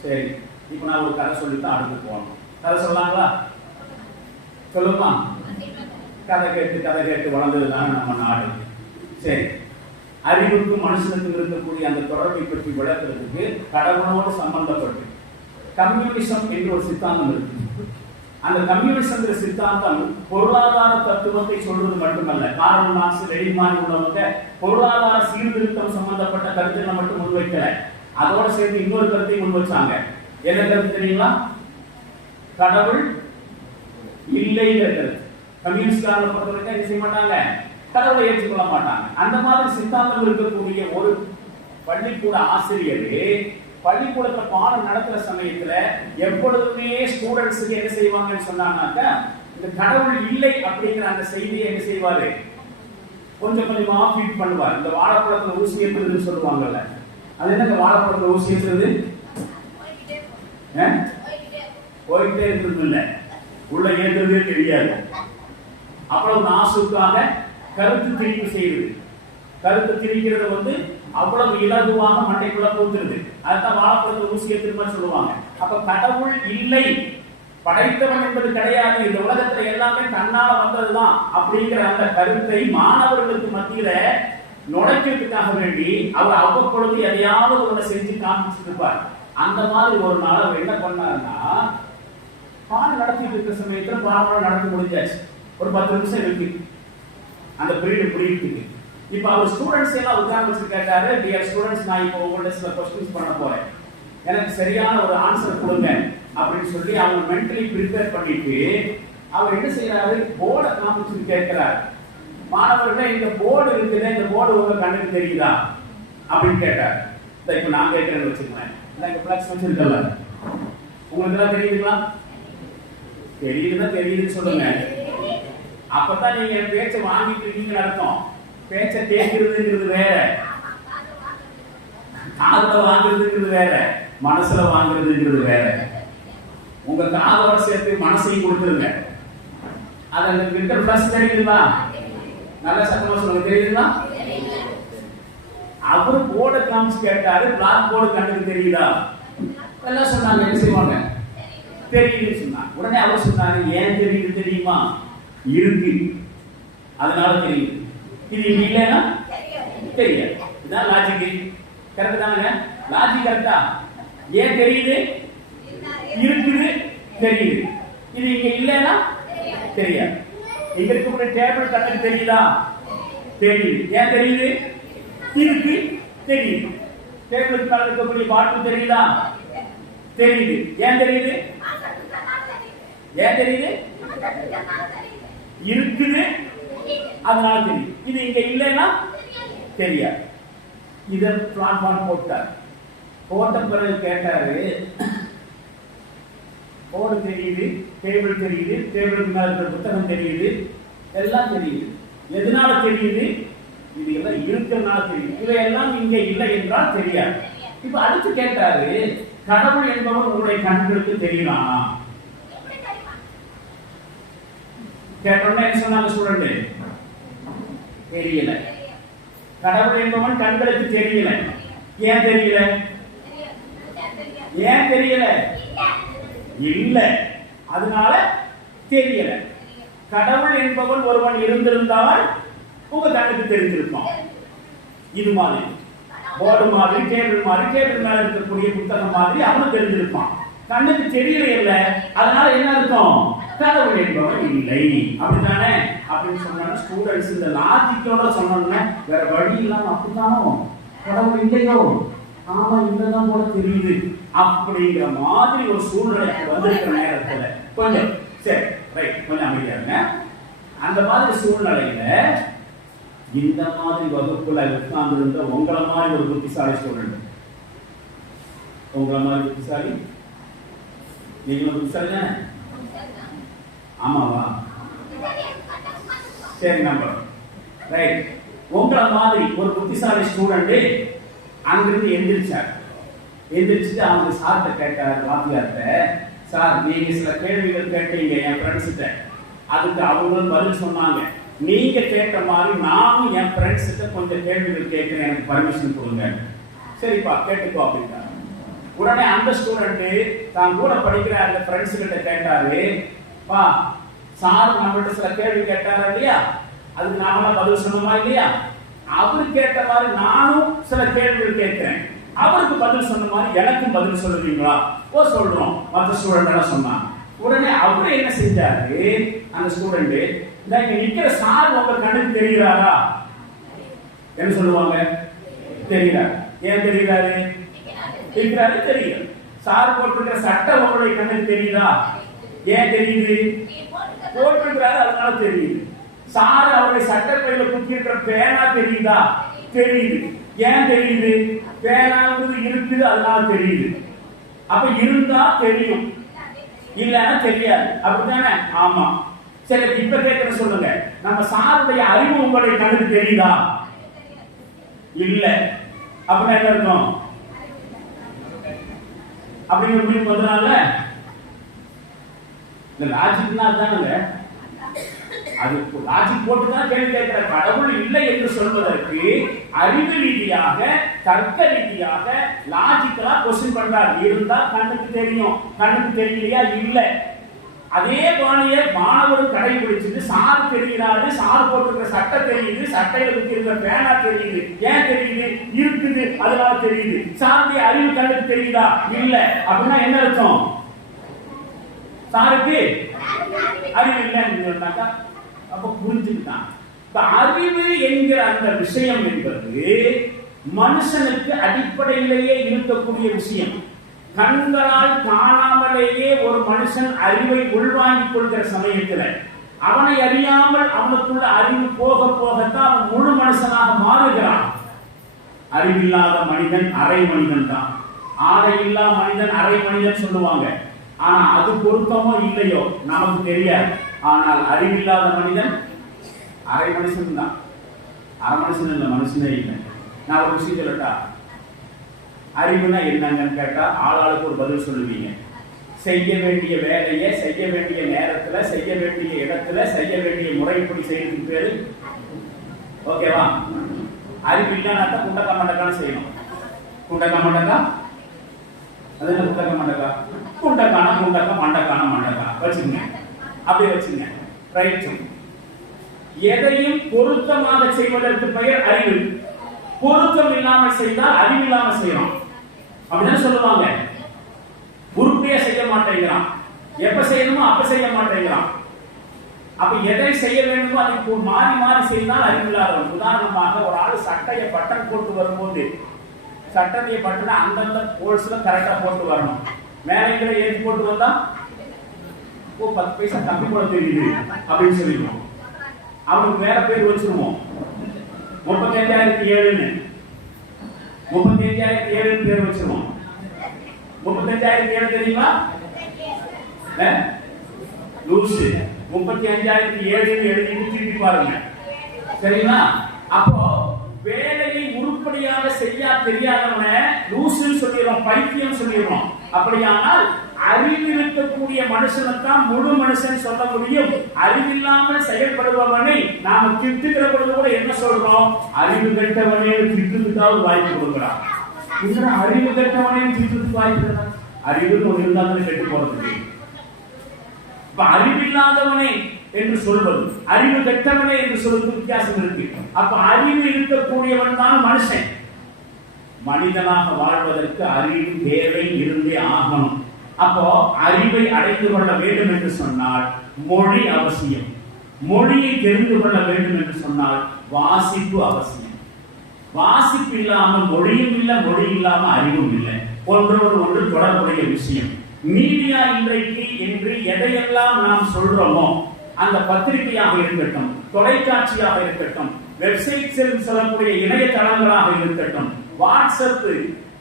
சரி, இப்ப நான் ஒரு கதை சொல்லித்தான் அடுத்து போகணும். கதை சொல்லாங்களா? சொல்லுமா? கதை கேட்டு வளர்ந்ததுதான் நம்ம நாடு. சரி, அறிவுக்கும் மனுஷனுக்கும் இருக்கக்கூடிய அந்த தொடர்பை பற்றி விளக்குறதுக்கு கடவுளோடு சம்பந்தப்பட்டு கம்யூனிசம் என்று ஒரு சித்தாந்தம் இருக்கு. அந்த கம்யூனிசம் சித்தாந்தம் பொருளாதார தத்துவத்தை சொல்றது மட்டுமல்ல, கார்ல் மார்க்ஸ், லெனின் மாதிரி உள்ளவங்க பொருளாதார சீர்திருத்தம் சம்பந்தப்பட்ட கருத்துக்களை மட்டும் முன்வைக்கல, அதோட சேர்த்து இன்னொரு கருத்தை முன்வச்சாங்க. என்ன கருத்து தெரியுங்களா? கடவுள் இல்லைங்கிற கருத்து. கம்யூனிஸ்ட்காரங்களை பொறுத்தவரைக்கும் என்ன செய்ய மாட்டாங்க, கடவுளை ஏற்றுக்கொள்ள மாட்டாங்க. அந்த மாதிரி சித்தாந்தம் இருக்கக்கூடிய ஒரு பள்ளிக்கூட ஆசிரியரே பள்ளிக்கூடத்துல பாடம் நடத்துற சமயத்துல எப்பொழுதுமே ஸ்டூடெண்ட்ஸுக்கு என்ன செய்வாங்கன்னு சொன்னாங்கன்னாக்க, இந்த கடவுள் இல்லை அப்படிங்கிற அந்த செய்தியை என்ன செய்வாரு, கொஞ்சம் கொஞ்சமா ஃபீட் பண்ணுவார். இந்த வாழைப்பழத்துல ஊசி ஏற்றுறதுன்னு சொல்லுவாங்கல்ல, அது என்ன வாழைப்பழத்துல ஊசி ஏற்றுறது? போயிட்டே இருக்கிறது இல்ல, உள்ள ஏற்றுறதே தெரியாது. அவ்வளவு நாசுக்காக கருத்து திணிப்பு செய்யுது. கருத்து திணிக்கிறது அவ்வளவு இலகுவாக மண்டைக்குள்ள போத்துருது. அதுதான் வாழைப்பழத்துல ஊசி ஏற்றுமா சொல்லுவாங்க. அப்ப கடவுள் இல்லை, படைத்தவன் என்பது கிடையாது, இந்த உலகத்துல எல்லாமே தன்னால வந்ததுதான் அப்படிங்கிற அந்த கருத்தை மாணவர்களுக்கு மத்தியில நுழைக்கிறதுக்காக வேண்டி அவர் அவ்வப்பொழுது எதையாவது ஒண்ணு செஞ்சு காமிச்சுட்டு இருப்பார். அந்த மாதிரி ஒரு நாள் அவர் என்ன பண்ணாருன்னா, பாடம் நடத்திட்டு இருக்கிற சமயத்துல பாடம் நடத்தி முடிஞ்சாச்சு. ஒரு 10 நிமிஷம் இருக்கு அந்த பீரியட் முடியறதுக்கு. இப்ப அவர் ஸ்டூடெண்ட்ஸ் எல்லாம் உட்கார்ந்து வச்சு கேட்டாரு, டியர் ஸ்டூடெண்ட்ஸ், நான் இப்போ உங்கள்ட்ட சில கொஸ்டின்ஸ் பண்ண போறேன், எனக்கு சரியான ஒரு ஆன்சர் கொடுங்க அப்படின்னு சொல்லி அவங்க மென்டலி ப்ரிப்பேர் பண்ணிட்டு அவர் என்ன செய்யறாரு, போர்டை காமிச்சு கேட்கிறாரு, மாணவர்களே இந்த போர்டு இருக்குது, இந்த போர்டு உங்க கண்ணுக்கு தெரியுதா அப்படின்னு கேட்டார். இப்ப நான் கேட்கிறேன்னு வச்சுக்கேன், இங்க பிளக்ஸ் வச்சிருக்கல, உங்களுக்கு எல்லாம் தெரியுதுங்களா? தெரியுதுன்னா தெரியுதுன்னு சொல்லுங்க. அப்பதான் நீங்க பேச்சை வாங்கிட்டு இருக்கீங்கன்னு அர்த்தம். பேச்சை கேட்கிறதுங்கிறது வேற, காதுல வாங்குறதுங்கிறது வேற, மனசுல வாங்குறதுங்கிறது வேற. உங்க காதோட சேர்த்து மனசையும் கொடுத்துருங்க. அது அந்த விட்டர் பிளஸ் தெரியுதுங்களா? நல்ல சத்தமா சொல்லுங்க, தெரியுதுங்களா? அவரு போர்டை காமிச்சு கேட்டாரு, பிளாக் போர்டு கண்ணுக்கு தெரியுதா? எல்லாம் சொன்னாங்க, என்ன செய்வாங்க, தெரியுதுன்னு சொன்னாங்க. உடனே அவர் சொன்னாரு, ஏன் தெரியுது தெரியுமா? இருக்கு, அதனால தெரியுது. இது இல்லைன்னா தெரியாது. இதுதான் லாஜிக். கரெக்ட் தானங்க? லாஜிக் கரெக்டா? ஏன் தெரியுது? இருக்குது, தெரியுது. இது இங்க இல்லைன்னா தெரியாது. இங்க இருக்கக்கூடிய டேபிள் கண்ணுக்கு தெரியுதா? தெரியுது. ஏன் தெரியுது? இருக்கு, தெரியுது. டேபிளுக்கு மேல இருக்கக்கூடிய பாட்டில் தெரியுதா? தெரியுது. ஏன் தெரியுது? ஏன் தெரியுது? இருக்குது, அதனால தெரியும். இது இங்க இல்லைன்னா தெரியாது. இத பிளான் போட்டார். போட்ட பிறகு கேட்டாரு, போர்டு தெரியுது, டேபிள் தெரியுது, டேபிளுக்கு மேல இருக்கிற புத்தகம் தெரியுது, எல்லாம் தெரியுது. எதனால தெரியுது? இது எல்லாம் இருக்கிறதுனால தெரியுது. இவையெல்லாம் இங்க இல்லை என்றால் தெரியாது. இப்ப அடுத்து கேட்டாரு, கடவுள் என்பவர் உங்களுடைய கண்களுக்கு தெரியலாமா? கேட்டோம்னா என்ன சொன்னாங்க ஸ்டூடெண்ட்? தெரியல. கடவுள் என்பவன் கண்களுக்கு தெரியல. ஏன் தெரியல? ஏன் தெரியல? இல்ல, அதனால தெரியல. கடவுள் என்பவன் ஒருவன் இருந்திருந்தால் உங்க கண்ணுக்கு தெரிஞ்சிருப்பான். இது மாதிரி போர்டு மாதிரி, டேபிள் மாதிரி, டேபிள் மேல இருக்கக்கூடிய புத்தகம் மாதிரி அவனுக்கு தெரிஞ்சிருப்பான். கண்ணுக்கு தெரியல இல்ல, அதனால என்ன இருக்கும்? கடவுள் என்பவன் இல்லை. அப்படித்தானே? அப்படின்னு சொன்ன ஸ்டூடெண்ட்ஸ் இந்த லாஜிக்கோட சொன்னோம்னா வேற வழி இல்லாம அப்படித்தானோ, கடவுள் இல்லையோ, ஆமா இல்லதான் போல தெரியுது அப்படிங்கிற மாதிரி ஒரு சூழ்நிலைக்கு வந்திருக்கிற நேரத்துல கொஞ்சம் சரி ரைட் கொஞ்சம் அமைதியாருங்க. அந்த மாதிரி சூழ்நிலையில இந்த மாதிரி வகுப்புல உட்கார்ந்து இருந்த உங்களை மாதிரி ஒரு புத்திசாலி ஸ்டூடெண்ட், உங்களை மாதிரி புத்திசாலி, நீங்களும் புத்திசாலி தானே? ஆமாவா? சரி நம்பர் ரைட். உங்களை மாதிரி ஒரு புத்திசாலி ஸ்டூடெண்ட் அங்கிருந்து எந்திரிச்சார். எந்திரிச்சுட்டு அவங்க சார்ட்ட கேட்டார், வாத்தியார்ட்ட, சார் நீங்க சில கேள்விகள் கேட்டீங்க என் ஃப்ரெண்ட்ஸ் கிட்ட, அதுக்கு அவங்களும் பதில் சொன்னாங்க. நீங்க கேட்ட மாதிரி நானும் என் ஃப்ரெண்ட்ஸ் கிட்ட கொஞ்சம் கேள்விகள் கேட்கிறேன், எனக்கு பர்மிஷன் கொடுங்க. சரிப்பா கேட்டுக்கோ அப்படின்ட்டார். உடனே அந்த ஸ்டூடெண்ட் தான் கூட படிக்கிற அந்த ஃப்ரெண்ட்ஸ் கிட்ட கேட்டாரு, பா சார் நம்மகிட்ட சில கேள்வி கேட்டாரா இல்லையா, அதுக்கு நாம பதில் சொன்னோமா இல்லையா, அவரு கேட்ட மாதிரி நானும் சில கேள்விகள் கேட்கிறேன், அவருக்கு பதில் சொன்ன மாதிரி எனக்கும் பதில் சொல்லுவீங்களா? ஓ சொல்றோம், மற்ற ஸ்டூடெண்ட் எல்லாம் சொன்னாங்க. உடனே அவரு என்ன செஞ்சாரு, அந்த ஸ்டூடெண்ட், இங்க நிக்கிற சார் உங்க கண்ணுக்கு தெரியுறாரா? என்ன சொல்லுவாங்க? தெரியுறாரு. ஏன் தெரியுறாரு? இருக்கிறாரு, தெரியும். சார் போட்டிருக்கிற சட்டை உங்களுடைய கண்ணுக்கு தெரியுதா? ஏன் தெரியுது? போட்டிருக்கிறாரு, அதனால தெரியுது. சார் அவருடைய சட்டப்பையில குத்தி இருக்கிற பேனா தெரியுதா? தெரியுது. ஏன் தெரியுது? பேனாங்கிறது இருக்குது, அதனால தெரியுது. அப்ப இருந்தா தெரியும், இல்லன்னா தெரியாது. அப்படித்தானே? ஆமா. சரி இப்ப கேட்கிற சொல்லுங்க, நம்ம சாருடைய அறிவு உங்களுடைய கண்ணுக்கு தெரியுதா? இல்ல. அப்படின்னா என்ன இருக்கும்? அப்படிங்கிற முடிவு வந்தனால இந்த லாஜிக்னா தானுங்க, அது லாஜிக் போட்டுதான் கேள்வி கேட்கிற. கடவுள் இல்லை என்று சொல்வதற்கு அறிவு ரீதியாக, தர்க்க ரீதியாக, லாஜிக்கலா கொஸ்டின் பண்றாரு. இருந்தா கண்ணுக்கு தெரியும், கண்ணுக்கு தெரியலையா? இல்ல. அதே பாணியை மாணவரும் கடைபிடிச்சிட்டு சார் தெரிகிறாரு, சார் போட்டிருக்கிற சட்டை தெரியுது, சட்டையில குத்தி இருக்கிற பேனா தெரியுது. ஏன் தெரியுது? இருக்குது, அதனால தெரியுது. சாருடைய அறிவு கண்ணுக்கு தெரியுதா? இல்ல. அப்படின்னா என்ன அர்த்தம்? சாருக்கு அறிவு இல்லைன்னு சொன்னாக்கா அப்ப புரிஞ்சுக்கிட்டான். அறிவு என்கிற அந்த விஷயம் என்பது மனுஷனுக்கு அடிப்படையிலேயே இருக்கக்கூடிய விஷயம். கண்களால் காணாமலேயே ஒரு மனுஷன் அறிவை உள்வாங்கிக் கொள்கிற சமயத்தில் அவனை அறியாமல் அவனுக்குள்ள அறிவு போக போகத்தான் அவன் முழு மனுஷனாக மாறுகிறான். அறிவில்லாத மனிதன் அரை மனிதன் தான். ஆடை இல்லா மனிதன் அரை மனிதன் சொல்லுவாங்க. ஆனா அது பொருத்தமோ இல்லையோ நமக்கு தெரியாது. ஆனால் அறிவில்லாத மனிதன் அரை மனுஷன் தான். அரை மனுஷன் இல்ல, மனுஷனே இல்லை. நான் ஒரு விஷயம் சொல்லட்டா, அறிவுனா என்னங்கன்னு கேட்டா ஆளாளுக்கு ஒரு பதில் சொல்லுவீங்க. செய்ய வேண்டிய வேலையை செய்ய வேண்டிய நேரத்துல செய்ய வேண்டிய இடத்துல செய்ய வேண்டிய முறைப்படி செய்யறதுக்கு பேரு ஓகேவா? அறிவு இல்லைன்னா குண்டக்கா மண்டக்கான்னு செய்யணும். குண்டக்கா மண்டக்கா, அது என்ன குண்டக்கா மண்டக்கா? குண்டக்கான குண்டக்கா, மண்டக்கான மண்டக்கா வச்சுங்க, அப்படியே வச்சுங்க. ரைட். எதையும் பொருத்தமாக செய்வதற்கு பெயர் அறிவு. பொருத்தம் இல்லாமல் செய்தால் அறிவில்லாமல் செய்யணும் அப்படின்னு சொல்லுவாங்க. உருப்படியா செய்ய மாட்டேங்கிறான், எப்ப செய்யணுமோ அப்ப செய்ய மாட்டேங்கிறான். அப்ப எதை செய்ய வேண்டுமோ அதை மாறி மாறி செய்தால் அறிவில்லாதவன். உதாரணமாக ஒரு ஆள் சட்டையை பட்டன் போட்டு வரும்போது சட்டையை பட்டனை அந்தந்த கோல்ஸ்ல கரெக்டா போட்டு வரணும். மேலே ஏற்றி போட்டு வந்தா 10 பைசா கம்மி போட தெரியுது அப்படின்னு சொல்லிடுவோம். அவனுக்கு வேற பேர் வச்சிருவோம். 35,007 35,007 பேர் வச்சிருவோம். 35,007 தெரியுமா? லூசு 35,007 எழுதி திருப்பி பாருங்க, சரிங்களா? அப்போ வேலையை உருப்படியாக செய்ய தெரியாதவன லூசுன்னு சொல்லிடுறோம், பைத்தியம் சொல்லிடுறோம். அப்படியானால் அறிவு இருக்கக்கூடிய மனுஷனைத்தான் முழு மனுஷன் சொல்ல முடியும். அறிவில்லாமல் செயல்படுபவனை நாம திட்டுகிற பொழுது கூட என்ன சொல்றோம்? அறிவு கெட்டவனே திட்டுக்காவது வாய்ப்பு கொடுக்கிறான். அறிவு கெட்டவனே திட்டுக்கு வாய்ப்பு. அறிவுன்னு ஒரு இருந்தாலும் கெட்டு போறது. இப்ப அறிவில்லாதவனே என்று சொல்வது, அறிவு கெட்டவனே என்று சொல்வது வித்தியாசம் இருக்கு. அப்ப அறிவு இருக்கக்கூடியவன் தான் மனுஷன். மனிதனாக வாழ்வதற்கு அறிவு தேவை, இருந்தே ஆகணும். அப்போ அறிவை அடைந்து கொள்ள வேண்டும் என்று சொன்னால் மொழி அவசியம். மொழியை தெரிந்து கொள்ள வேண்டும் என்று சொன்னால் வாசிப்பு அவசியம். வாசிப்பு இல்லாமல் மொழியும் இல்லை, மொழி இல்லாமல் அறிவும் இல்லை. ஒன்றோடு ஒன்று தொடர்புடைய விஷயம். மீடியா இன்றைக்கு என்று எதையெல்லாம் நாம் சொல்றோமோ, அந்த பத்திரிகையாக இருக்கட்டும், தொலைக்காட்சியாக இருக்கட்டும், வெப்சைட்ஸில் சொல்லக்கூடிய இணையதளங்களாக இருக்கட்டும், வாட்ஸ்அப்,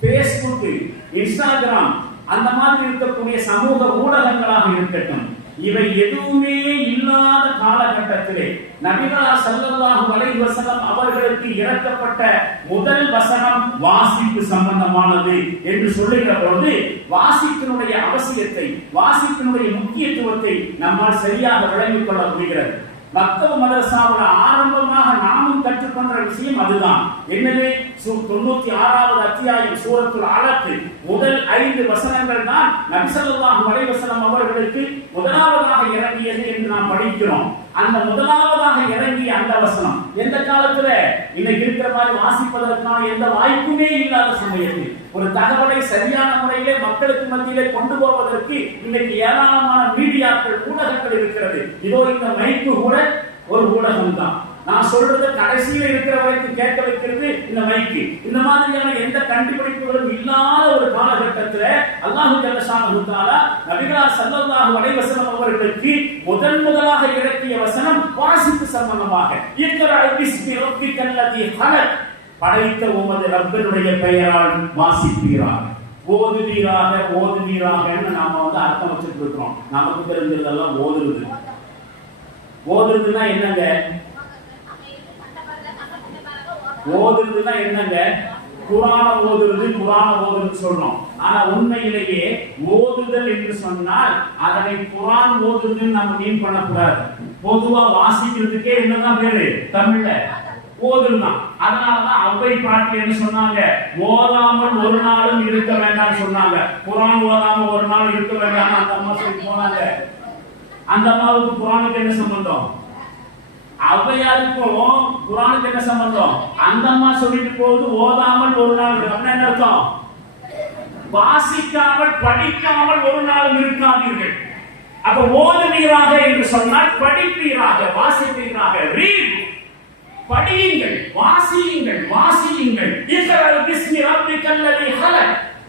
பேஸ்புக், இன்ஸ்டாகிராம், அந்த மாதிரி இருக்கக்கூடிய சமூக ஊடகங்களாக இருக்கட்டும், இவை எதுவுமே இல்லாத காலகட்டத்திலே நபிகள் ஸல்லல்லாஹு அலைஹி வஸல்லம் அவர்களுக்கு இறக்கப்பட்ட முதல் வசனம் வாசிப்பு சம்பந்தமானது என்று சொல்லுகிற பொழுது வாசிப்பினுடைய அவசியத்தை, வாசிப்பினுடைய முக்கியத்துவத்தை நம்மால் சரியாக விளங்கிக் கொள்ள முடிகிறது. மக்தப் மதரசாவோட ஆரம்பமாக நாமும் கற்றுக்கொண்ட விஷயம் அதுதான். என்னது? 96வது அத்தியாயம் சூரத்துல் அலக் முதல் 5 வசனங்கள் தான் நபி ஸல்லல்லாஹு அலைஹி வஸல்லம் அவர்களுக்கு முதலாவதாக இறங்கியது என்று நாம் படிக்கிறோம். அந்த முதலாவதாக இறங்கிய அந்த வசனம் எந்த காலத்துல? இன்னைக்கு இருக்கிற மாதிரி வாசிப்பதற்கான எந்த வாய்ப்புமே இல்லாத சமயத்தில் ஒரு தகவலை சரியான முறையிலே மக்களுக்கு மத்தியிலே கொண்டு போவதற்கு இன்னைக்கு ஏராளமான மீடியாக்கள், ஊடகங்கள் இருக்கிறது. இதோ இந்த மைக்கு கூட ஒரு ஊடகம் தான். நான் சொல்றது கடைசியில இருக்கிற வரைக்கும் கேட்க வைக்கிறது இந்த மைக்கு. இந்த மாதிரியான எந்த கண்டுபிடிப்புகளும் இல்லாத ஒரு காலகட்டத்தில் அல்லாஹ் ஜல்ல ஷானஹு தஆலா நபிகள் ஸல்லல்லாஹு அலைஹி வஸல்லம் அவர்களுக்கு முதலாக இறக்கிய வசனம் வாசிப்பு சம்பந்தமாக. இக்ரா பிஸ்மி ரப்பிக்கல் லதீ ஹலக், படைத்த உமது ரப்பினுடைய பெயரால் வாசிப்பீராக, ஓதுவீராக நாம அர்த்தம் வச்சுட்டு இருக்கோம். நமக்கு தெரிஞ்சதெல்லாம் ஓதுறது. ஓதுறதுன்னா என்னங்க? ஓதுறதுன்னா என்னங்க? குர்ஆன ஓதுறது சொல்றோம். ஆனா உண்மையிலேயே ஓதுதல் என்று சொன்னால் அதனை குர்ஆன் ஓதுதல் நம்ம மீன் பண்ணக்கூடாது. பொதுவா வாசிக்கிறதுக்கே என்னதான் பேரு தமிழ்ல? ஓதுதான். அதனாலதான் அவ்வை பாட்டு என்ன சொன்னாங்க? ஓதாமல் ஒரு நாளும் இருக்க வேண்டாம் சொன்னாங்க. குர்ஆன் ஓதாம ஒரு நாள் இருக்க வேண்டாம் அந்த அம்மா சொல்லி போனாங்க. அந்த அம்மாவுக்கு குர்ஆனுக்கு என்ன சம்பந்தம்? அவ்வையாருக்கும் குர்ஆனுக்கு என்ன சம்பந்தம்? அந்த அம்மா சொல்லிட்டு போகுது ஓதாமல் ஒரு நாள். என்ன அர்த்தம்? வாசிக்காமல் படிக்காமல் ஒரு நாள் இருக்காதீர்கள். அப்ப ஓதுவீராக என்று சொன்னால் படிப்பீராக, வாசிப்பீராக. ரீட், படியுங்கள், வாசியுங்கள், வாசியுங்கள்.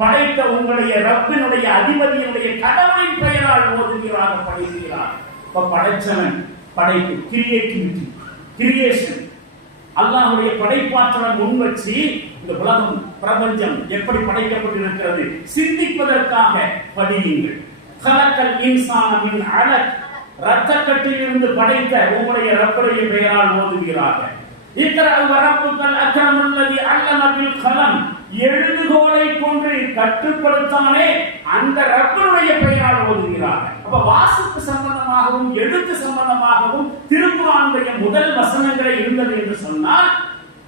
படைத்த உங்களுடைய ரப்பினுடைய அதிபதியினுடைய கடவுளின் பெயரால் ஓதுகிறார், படிக்கிறார். இப்ப படைச்சவன், படைப்பு, கிரியேட்டிவிட்டி, கிரியேஷன், அல்லாஹ்வுடைய படைப்பாற்றலை முன் வச்சு இந்த உலகம் பிரபஞ்சம் எப்படி படைக்கப்பட்டிருக்கிறது சிந்திப்பதற்காக படியுங்கள். கலக்கல் இன்சான மின் அலக், இரத்தக்கட்டிலிருந்து படைத்த உங்களுடைய ரப்பருடைய பெயரால் ஓதுகிறார்கள். எழுதுகோலை கொண்டு கற்றுக்கொடுத்தானே அந்த ரப்பருடைய பெயரால் ஓதுகிறார்கள். அப்ப வாசிப்பு சம்பந்தமாகவும் எழுத்து சம்பந்தமாகவும் திருக்குர்ஆனுடைய முதல் வசனங்களை இருந்தது என்று சொன்னால்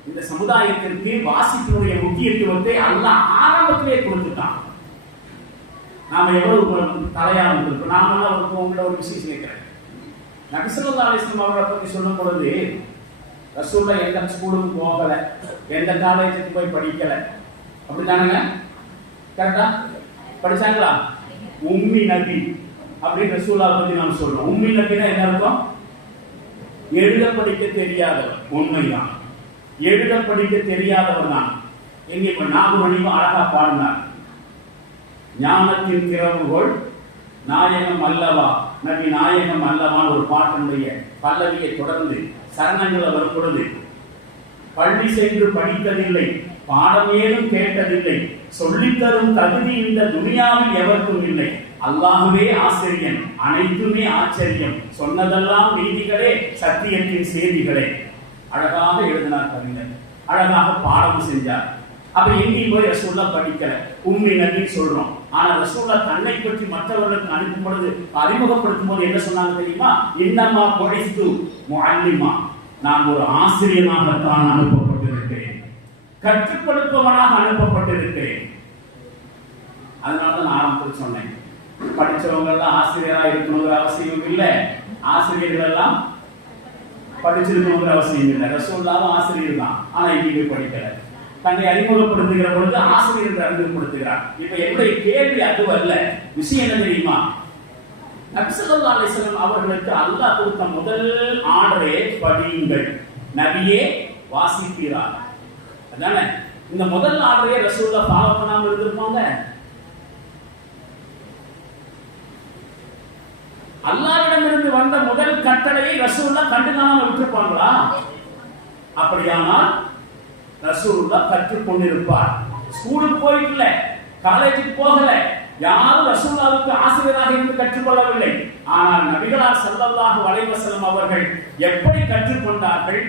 இந்த சமுதாயத்திற்கு வாசிப்பினுடைய முக்கியத்துவத்தை அல்லாஹ் ஆரம்பத்திலே கொடுத்துட்டான். நாம எவ்வளவு தலையாக இருக்கோம். நாம உங்களோட ஒரு விஷயம் கேட்கிறேன். நபி ஸல்லல்லாஹு அலைஹி வஸல்லம் அவரை பற்றி சொல்லும் பொழுது ரசூலுல்லாஹ் எந்த ஸ்கூலுக்கு போகல, எந்த காலேஜுக்கு போய் படிக்கல, அப்படித்தானுங்க? கரெக்டா படிச்சாங்களா? உம்மி நபி அப்படின்னு ரசூலுல்லாஹ் பத்தி நாம் சொல்றோம். உம்மி நபினா என்ன அர்த்தம்? எழுத படிக்க தெரியாதவர். உண்மைதான், எழுத படிக்க தெரியாதவர் தான். எங்க இப்ப நாகூர் அழகா பாடினார், ஞானத்தின் திறவுகோள் நாயகம் அல்லவா, நபி நாயகம் அல்லவான் ஒரு பாட்டினுடைய பல்லவியை தொடர்ந்து சரணங்களை வரும் பொழுது, பள்ளி சென்று படித்ததில்லை, பாடம் ஏதும் கேட்டதில்லை, சொல்லித்தரும் தகுதி இந்த துனியாவில் எவருக்கும் இல்லை, அல்லாஹ்வே ஆசிரியன், அனைத்துமே ஆச்சரியம், சொன்னதெல்லாம் நீதிகளே, சத்தியத்தின் செய்திகளே. அழகாக எழுதினார் கவிஞர், அழகாக பாடம் செஞ்சார். அப்ப எங்கேயும் போய் ரசூலுல்லாஹ் படிக்கல, உம்மி நபி சொல்றோம். ஆனா ரசூலுல்லாஹ் தன்னை பற்றி மற்றவர்களுக்கு அனுப்பும் பொழுது, அறிமுகப்படுத்தும் போது என்ன சொன்னாங்க தெரியுமா? இன்னமா புஇஸ்து முஅல்லிமா, நான் ஒரு ஆசிரியனாகத்தான் அனுப்பப்பட்டிருக்கிறேன், கற்றுக் கொடுப்பவனாக அனுப்பப்பட்டிருக்கிறேன். அதனாலதான் நான் ஆரம்பத்தில் சொன்னேன், படிச்சவங்க எல்லாம் ஆசிரியரா இருக்கணுங்கிற அவசியம் இல்லை, ஆசிரியர்கள் எல்லாம் படிச்சிருக்கணுங்கிற அவசியம் இல்லை. ரசூலுல்லாஹ் ஆசிரியர் தான், ஆனா எங்கேயுமே படிக்கல. தன்னை அறிமுகப்படுத்துகிற பொழுது ஆசிரியர்கள் அறிமுகப்படுத்துகிறார். இப்ப என்னுடைய கேள்வி அதுவல்ல, விஷயம் என்ன தெரியுமா? நபி ஸல்லல்லாஹு அலைஹி வஸல்லம் அவர்களுக்கு அல்லாஹ் கொடுத்த முதல் ஆர்டரே படியுங்கள், நபியே வாசிக்கிறார். அதானே இந்த முதல் ஆர்டரே ரசூலுல்லாஹ் ஃபாலோ பண்ணாம இருந்திருப்பாங்க? அல்லாஹ்விடமிருந்து வந்த முதல் கட்டளையை ரசூலுல்லாஹ் கண்டுக்காம விட்டுருப்பாங்களா? அப்படியானால் ரசூலுல்லாஹ் கற்றுக் கொண்டிருப்பார். ஸ்கூலுக்கு போயிட்டல, காலேஜுக்கு போகல, யாரும் ரசூலுல்லாஹ்வுக்கு ஆசிரியராக இருந்து கற்றுக்கொள்ளவில்லை. ஆனால் நபிகளார் ஸல்லல்லாஹு அலைஹி வஸல்லம் அவர்கள் எப்படி கற்றுக்கொண்டார்கள்?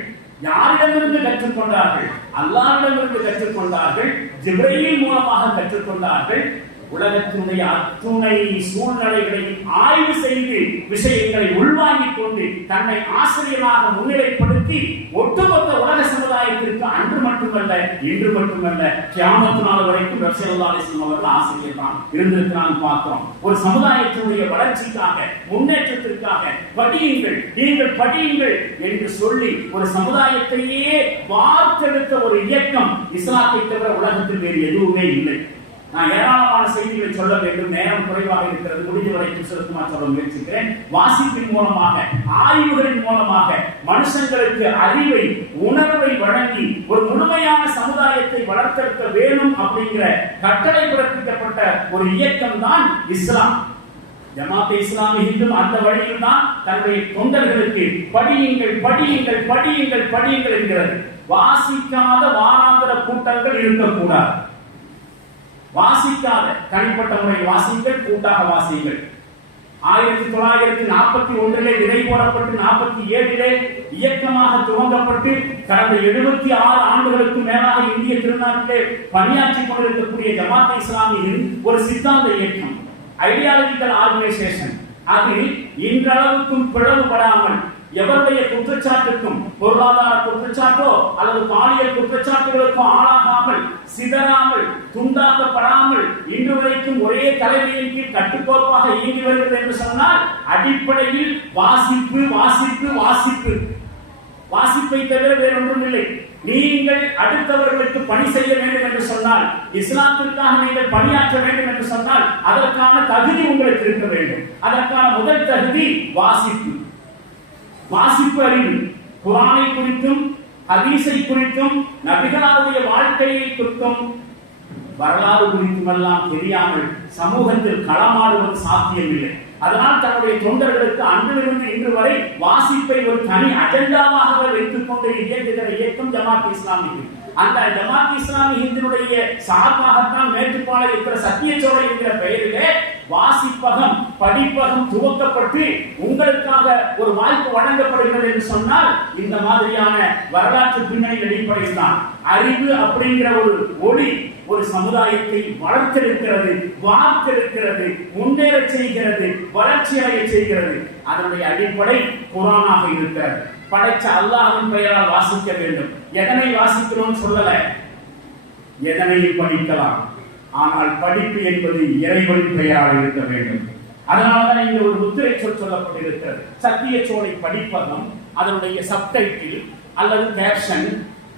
யாரிடமிருந்து கற்றுக்கொண்டார்கள்? அல்லாஹ்விடமிருந்து கற்றுக்கொண்டார்கள், ஜிப்ரீல் மூலமாக கற்றுக்கொண்டார்கள். உலகத்தினுடைய அத்துணை சூழ்நிலைகளை ஆய்வு செய்து விஷயங்களை உள்வாங்கிக் கொண்டு தன்னை ஆசிரியராக முன்னிலைப்படுத்தி ஒட்டுமொத்த உலக சமுதாயத்திற்கு அன்று மட்டுமல்ல, இன்று மட்டுமல்ல, கியாமத் நாள் வரைக்கும் ரசூலுல்லாஹி அலைஹி வஸல்லம் அவர்கள் ஆசிரியர் தான் இருந்திருக்கிறாங்க பார்க்கிறோம். ஒரு சமுதாயத்தினுடைய வளர்ச்சிக்காக, முன்னேற்றத்திற்காக படியுங்கள், நீங்கள் படியுங்கள் என்று சொல்லி ஒரு சமுதாயத்தையே வார்த்தெடுத்த ஒரு இயக்கம் இஸ்லாத்தை தவிர உலகத்தில் வேறு எதுவுமே இல்லை. நான் ஏராளமான செய்திகளை சொல்ல வேண்டும், நேரம் குறைவாக இருக்கிறது, முடிஞ்ச வரைக்கும் சுருக்கமாக சொல்ல முயற்சிக்கிறேன். வாசிப்பின் மூலமாக, ஆய்வுகளின் மூலமாக மனுஷங்களுக்கு அறிவை, உணர்வை வழங்கி ஒரு முழுமையான சமுதாயத்தை வளர்த்தெடுக்க வேண்டும் அப்படிங்கிற கட்டளை பிறப்பிக்கப்பட்ட ஒரு இயக்கம் தான் இஸ்லாம். ஜமாத் இஸ்லாமி ஹிந்தும் அந்த வழியில் தான் தன்னுடைய தொண்டர்களுக்கு படியுங்கள், படியுங்கள், படியுங்கள், படியுங்கள் என்கிறது. வாசிக்காத வாராந்திர கூட்டங்கள் இருக்கக்கூடாது. வாசிக்காத தனிப்பட்ட முறை வாசிங்கள், கூட்டாக வாசிங்கள். 1941 விதை போடப்பட்டு 47 இயக்கமாக துவங்கப்பட்டு கடந்த 76 ஆண்டுகளுக்கு மேலாக இந்திய திருநாட்டிலே பணியாற்றிக் கொண்டிருக்கக்கூடிய ஜமாத் இஸ்லாமியின் ஒரு சித்தாந்த இயக்கம், ஐடியாலஜிக்கல் ஆர்கனைசேஷன். அதில் இன்றளவுக்கும் பிளவுபடாமல் எவருடைய குற்றச்சாட்டுக்கும், பொருளாதார குற்றச்சாட்டோ அல்லது பாலியல் குற்றச்சாட்டுகளுக்கும் ஆளாகாமல், சிதறாமல், துண்டாக்கப்படாமல் இன்று வரைக்கும் ஒரே தலைமையின் கீழ் கட்டுக்கோப்பாக இயங்கி வருகிறது என்று சொன்னால் அடிப்படையில் வாசிப்பு, வாசிப்பு, வாசிப்பு. வாசிப்பை தவிர வேறொன்றும் இல்லை. நீங்கள் அடுத்தவர்களுக்கு பணி செய்ய வேண்டும் என்று சொன்னால், இஸ்லாத்திற்காக நீங்கள் பணியாற்ற வேண்டும் என்று சொன்னால் அதற்கான தகுதி உங்களுக்கு இருக்க வேண்டும். அதற்கான முதல் தகுதி வாசிப்பு, வாசிப்பு அறிவு. குர்ஆனை குறித்தும் ஹதீஸை குறித்தும் நபிகளாருடைய வாழ்க்கையை குறித்தும் வரலாறு குறித்துமெல்லாம் தெரியாமல் சமூகத்தில் களமாடுவது சாத்தியமில்லை. அதனால் தன்னுடைய தொண்டர்களுக்கு அன்றிலிருந்து இன்று வரை வாசிப்பை ஒரு தனி அஜெண்டாவாக வைத்துக் கொண்டு இயக்குகிற இயக்கம் ஜமாத் இஸ்லாமி. அந்த ஜமாத் இஸ்லாமி ஹிந்தினுடைய சார்பாகத்தான் மேட்டுப்பாளையம் இருக்கிற சத்தியச்சோலை என்கிற பெயரிலே வாசிப்பகம் படிப்பகம் துவக்கப்பட்டு உங்களுக்காக ஒரு வாய்ப்பு வழங்கப்படுகிறது என்று சொன்னால் இந்த மாதிரியான வரலாற்று பின்னணி அடிப்படையில் தான் அறிவு அப்படிங்கிற ஒரு ஒளி ஒரு சமுதாயத்தை வளர்த்தெடுக்கிறது, வார்த்தெடுக்கிறது, முன்னேற செய்கிறது, வளர்ச்சி அடைய செய்கிறது. அதனுடைய அடிப்படை குர்ஆனாக இருக்கிறது. படைச்ச அல்லாஹ்வின் பெயரால் வாசிக்க வேண்டும். எதனை வாசிக்கிறோம் சொல்லல, எதனையும் படிக்கலாம். ஆனால் படிப்பு என்பது இறைவனின் பெயரால் இருக்க வேண்டும். அதனால்தான் இங்க ஒரு முத்திரை சொல் சொல்லப்பட்டிருக்கிறது. சத்தியச்சோலை படிப்பகம், அதனுடைய சப்டைட்டில் அல்லது கேப்ஷன்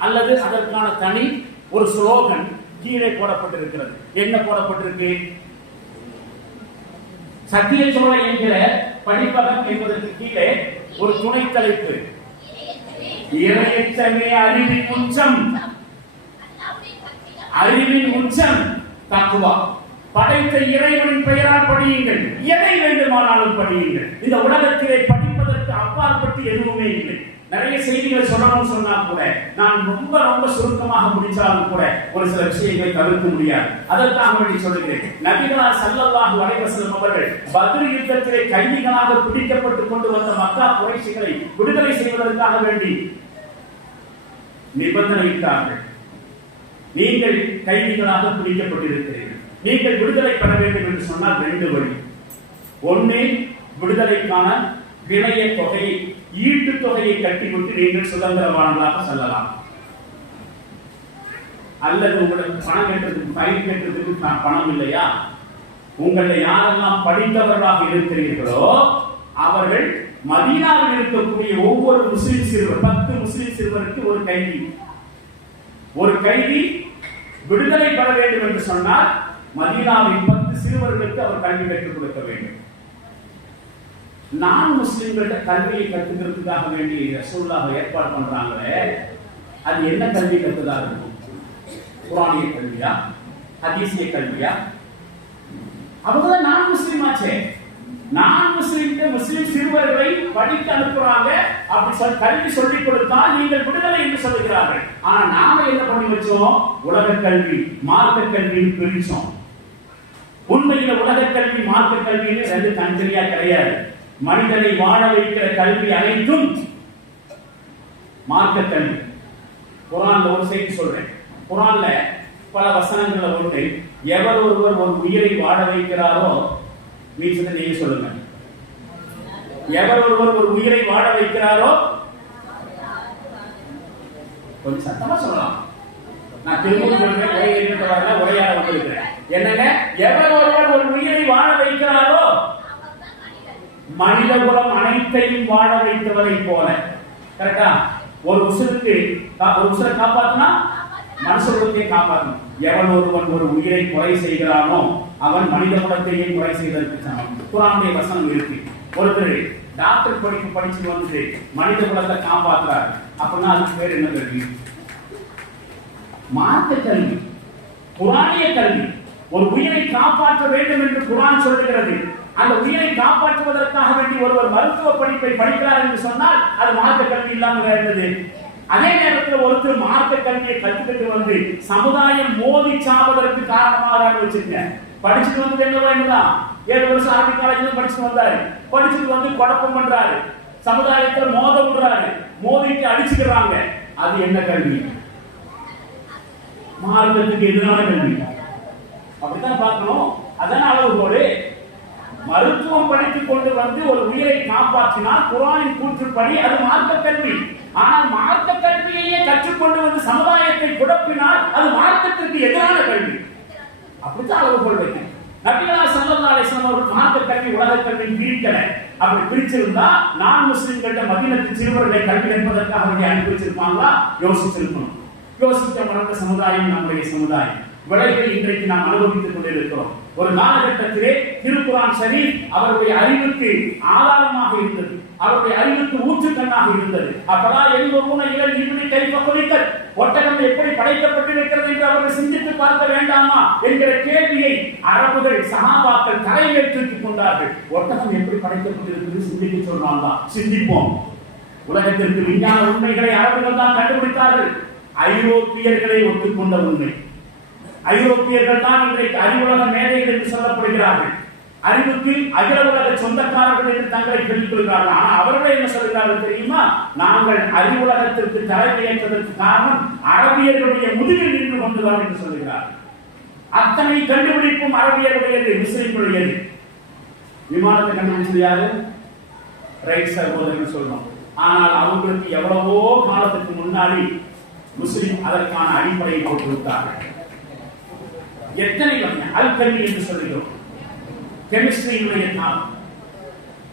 அல்லது அதற்கான தனி ஒரு ஸ்லோகன் கீழே போடப்பட்டிருக்கிறது. என்ன போடப்பட்டிருக்கு? சத்தியச்சோலை என்கிற படிப்பகம் என்பதற்கு கீழே ஒரு துணை தலைப்பு, இறையச்சமே அறிவின் உச்சம், அறிவின் உச்சம் தக்வா. படைத்த இறைவனின் பெயரால் படியுங்கள், எதை வேண்டுமானாலும் படியுங்கள். இந்த உலகத்திலே படிப்பதற்கு அப்பாற்பட்டு எதுவுமே இல்லை. நிறைய செய்திகளை சொல்லணும்னு சொன்னா கூட நான் ரொம்ப ரொம்ப சுருக்கமாக முடிச்சாலும் கூட ஒரு சில விஷயங்களை தவிர்க்க முடியாது. அதற்காக வேண்டி சொல்லுகிறேன். நபிகளார் ஸல்லல்லாஹு அலைஹி வஸல்லம் அவர்கள் பத்ர் யுத்தத்திலே கைதிகளாக பிடிக்கப்பட்டுக் கொண்டு வந்த மக்கா குறைஷிகளை விடுதலை செய்வதற்காக வேண்டி நிபந்தனையிட்டார்கள். நீங்கள் கைதிகளாக பிடிக்கப்பட்டிருக்கிறீர்கள், நீங்கள் விடுதலை பெற வேண்டும் என்று சொன்னால் ரெண்டு வழி. ஒன்று, விடுதலைக்கான விலைய தொகை ஈட்டு தொகையை கட்டிவிட்டு நீங்கள் சுதந்திரவான்களாக செல்லலாம். அல்லது உங்களுக்கு பணம் கட்டுறதுக்கு ஃபைன் கட்டுறதுக்கு பணம் இல்லையா? உங்களை யாரெல்லாம் படித்தவர்களாக இருக்கிறீர்களோ அவர்கள் மதீனாவில் இருக்கக்கூடிய ஒவ்வொரு முஸ்லிம் சிறுவர், 10 முஸ்லிம் சிறுவருக்கு ஒரு கைதி விடுதலை பெற வேண்டும் என்று சொன்னால் மதீனாவில் 10 சிறுவர்களுக்கு அவர் கல்வி கற்றுக் கொடுக்க வேண்டும். நான் முஸ்லிம்களிட்ட கல்வியை கற்றுக்கிறதுக்காக வேண்டி ரசூலுல்லாஹ் ஏற்பாடு பண்றாங்களே, அது என்ன கல்வி கற்றுதா இருக்கும்? குர்ஆனிய கல்வியா, ஹதீஸிய கல்வியா? அவங்கதான் நான் முஸ்லிம் ஆச்சே. நான் முஸ்லிம் சிறுவர்களை படிக்க அனுப்புறாங்க, அப்படி கல்வி சொல்லிக் கொடுத்தால் நீங்கள் விடுதலை என்று சொல்லுகிறார்கள். ஆனா நாம என்ன பண்ணி வச்சோம்? உலக கல்வி மார்க்க கல்வின்னு பிரிச்சோம். உண்மையில உலக கல்வி மார்க்க கல்வின்னு ரெண்டு தனித்தனியா கிடையாது. மனிதனை வாழ வைக்கிற கல்வி அனைத்தும் மார்க்க கல்வி. குர்ஆன்ல ஒரு செய்தி சொல்றேன். குர்ஆன்ல பல வசனங்களை ஒன்று, எவர் ஒருவர் ஒரு உயிரை வாழ வைக்கிறாரோ, மீச்சதை நீங்க சொல்லுங்க, எவர் ஒருவர் ஒரு உயிரை வாழ வைக்கிறாரோ, கொஞ்சம் சத்தமா சொல்லலாம். நான் திரும்ப சொல்றேன், உரையாட வந்திருக்கிறேன். என்னங்க? எவர் ஒருவர் ஒரு உயிரை வாழ வைக்கிறாரோ மனித குலம் அனைத்தையும் வாழ வைத்தவரை போல. கரெக்டா? ஒரு உசுரை காப்பாற்றினா மனுஷர்களுக்கே காப்பாற்றணும். எவன் ஒருவன் ஒரு உயிரை கொலை செய்கிறானோ அவன் மனித குலத்தையே கொலை செய்வதற்கு சமம். குர்ஆனுடைய வசனம் இருக்கு. ஒருத்தர் டாக்டர் படிப்பு படிச்சு வந்து மனித குலத்தை காப்பாற்றுறாரு அப்படின்னா அதுக்கு பேர் என்ன கல்வி? மார்க்க கல்வி, குர்ஆனிய கல்வி. ஒரு உயிரை காப்பாற்ற வேண்டும் என்று குர்ஆன் சொல்லுகிறது. அந்த உயிரை காப்பாற்றுவதற்காக வேண்டி ஒருவர் மருத்துவ படிப்பை படிக்கிறார் என்று சொன்னால் அது மார்க்க கல்வி இல்லாமல் இருந்தது. அதே நேரத்தில் ஒருத்தர் மார்க்க கல்வியை கற்றுக்கிட்டு வந்து சமுதாயம் மோதி சாவதற்கு காரணமாக வச்சிருக்க படிச்சுட்டு வந்து என்ன வேண்டுதான் 7 வருஷம் அரபி காலேஜ்ல படிச்சுட்டு வந்தாரு. படிச்சுட்டு வந்து குழப்பம் பண்றாரு, சமுதாயத்தில் மோத விடுறாரு, மோதிட்டு அடிச்சுக்கிறாங்க. அது என்ன கல்வி? மார்க்கத்துக்கு எதிரான கல்வி. அப்படித்தான் பார்க்கணும். அதனால அளவுகோடு மருத்துவம் படித்துக் கொண்டு வந்து ஒரு உயிரை காப்பாற்றினால் குர்ஆனின் கூற்றுப்படி அது மார்க்க கல்வி. ஆனால் மார்க்க கல்வியையே கற்றுக்கொண்டு வந்து சமுதாயத்தை குழப்பினால் அது மார்க்கத்திற்கு எதிரான கல்வி. அப்படித்தான் அளவுகோல் வைக்கணும். நபிகளார் ஸல்லல்லாஹு அலைஹி வஸல்லம் அவர்கள் மார்க்க கல்வி உலக கல்வி பிரிக்கல. அப்படி பிரிச்சிருந்தா நான் முஸ்லிம்கிட்ட மதீனத்து சிறுவர்களை கல்வி கற்பதற்காக அனுப்பி வச்சிருப்பாங்களா? யோசிச்சிருக்கணும். யோசிக்க மறந்த சமுதாயம் நம்முடைய சமுதாயம். விளைவை இன்றைக்கு நாம் அனுபவித்துக் கொண்டிருக்கிறோம். ஒரு காலகட்டத்திலே திருக்குர்ஆன் ஷரீஃப் அவருடைய அறிவுக்கு ஆதாரமாக இருந்தது. அவருடைய அறிவுக்கு ஊற்றுக்கண்ணாக இருந்தது. அப்பதான் எழுபூன இளம் இப்படி கைப்ப குறித்தல் ஒட்டகம் எப்படி படைக்கப்பட்டிருக்கிறது என்று அவர்கள் சிந்தித்து பார்க்க வேண்டாமா என்கிற கேள்வியை அரபுகள் சஹாபாக்கள் தலையில் தூக்கிக் கொண்டார்கள். ஒட்டகம் எப்படி படைக்கப்பட்டிருக்கிறது சிந்திக்க சொன்னால்தான் சிந்திப்போம். உலகத்திற்கு விஞ்ஞான உண்மைகளை அரபுகள் தான் கண்டுபிடித்தார்கள். ஐரோப்பியர்களை ஒத்துக்கொண்ட உண்மை. ஐரோப்பியர்கள் தான் இன்றைக்கு அறிவுலக மேதைகள் என்று சொல்லப்படுகிறார்கள். அறிவுக்கு அகில உலக சொந்தக்காரர்கள் என்று தங்களை சொல்லிக் கொள்கிறார்கள். ஆனால் அவர்களே என்ன சொல்கிறார்கள் தெரியுமா? நாங்கள் அறிவுலகத்திற்கு தலைமையேற்றதற்கு காரணம் அரபியர்களுடைய முதுகில் நின்று கொண்டுதான் என்று சொல்கிறார்கள். அத்தனை கண்டுபிடிப்பும் அரபியர்களுடையது, முஸ்லிம்களுடையது. விமானத்தை கண்டுபிடிச்சது யாரு? ரைட் சகோதரர்கள் சொல்லணும். ஆனால் அவங்களுக்கு எவ்வளவோ காலத்துக்கு முன்னாடி முஸ்லிம் அதற்கான அடிப்படையை போட்டுவிட்டார்கள். எத்தனை அல்கல்வி என்று சொல்லுகிறோம். கெமிஸ்ட்ரியினுடைய காலம்.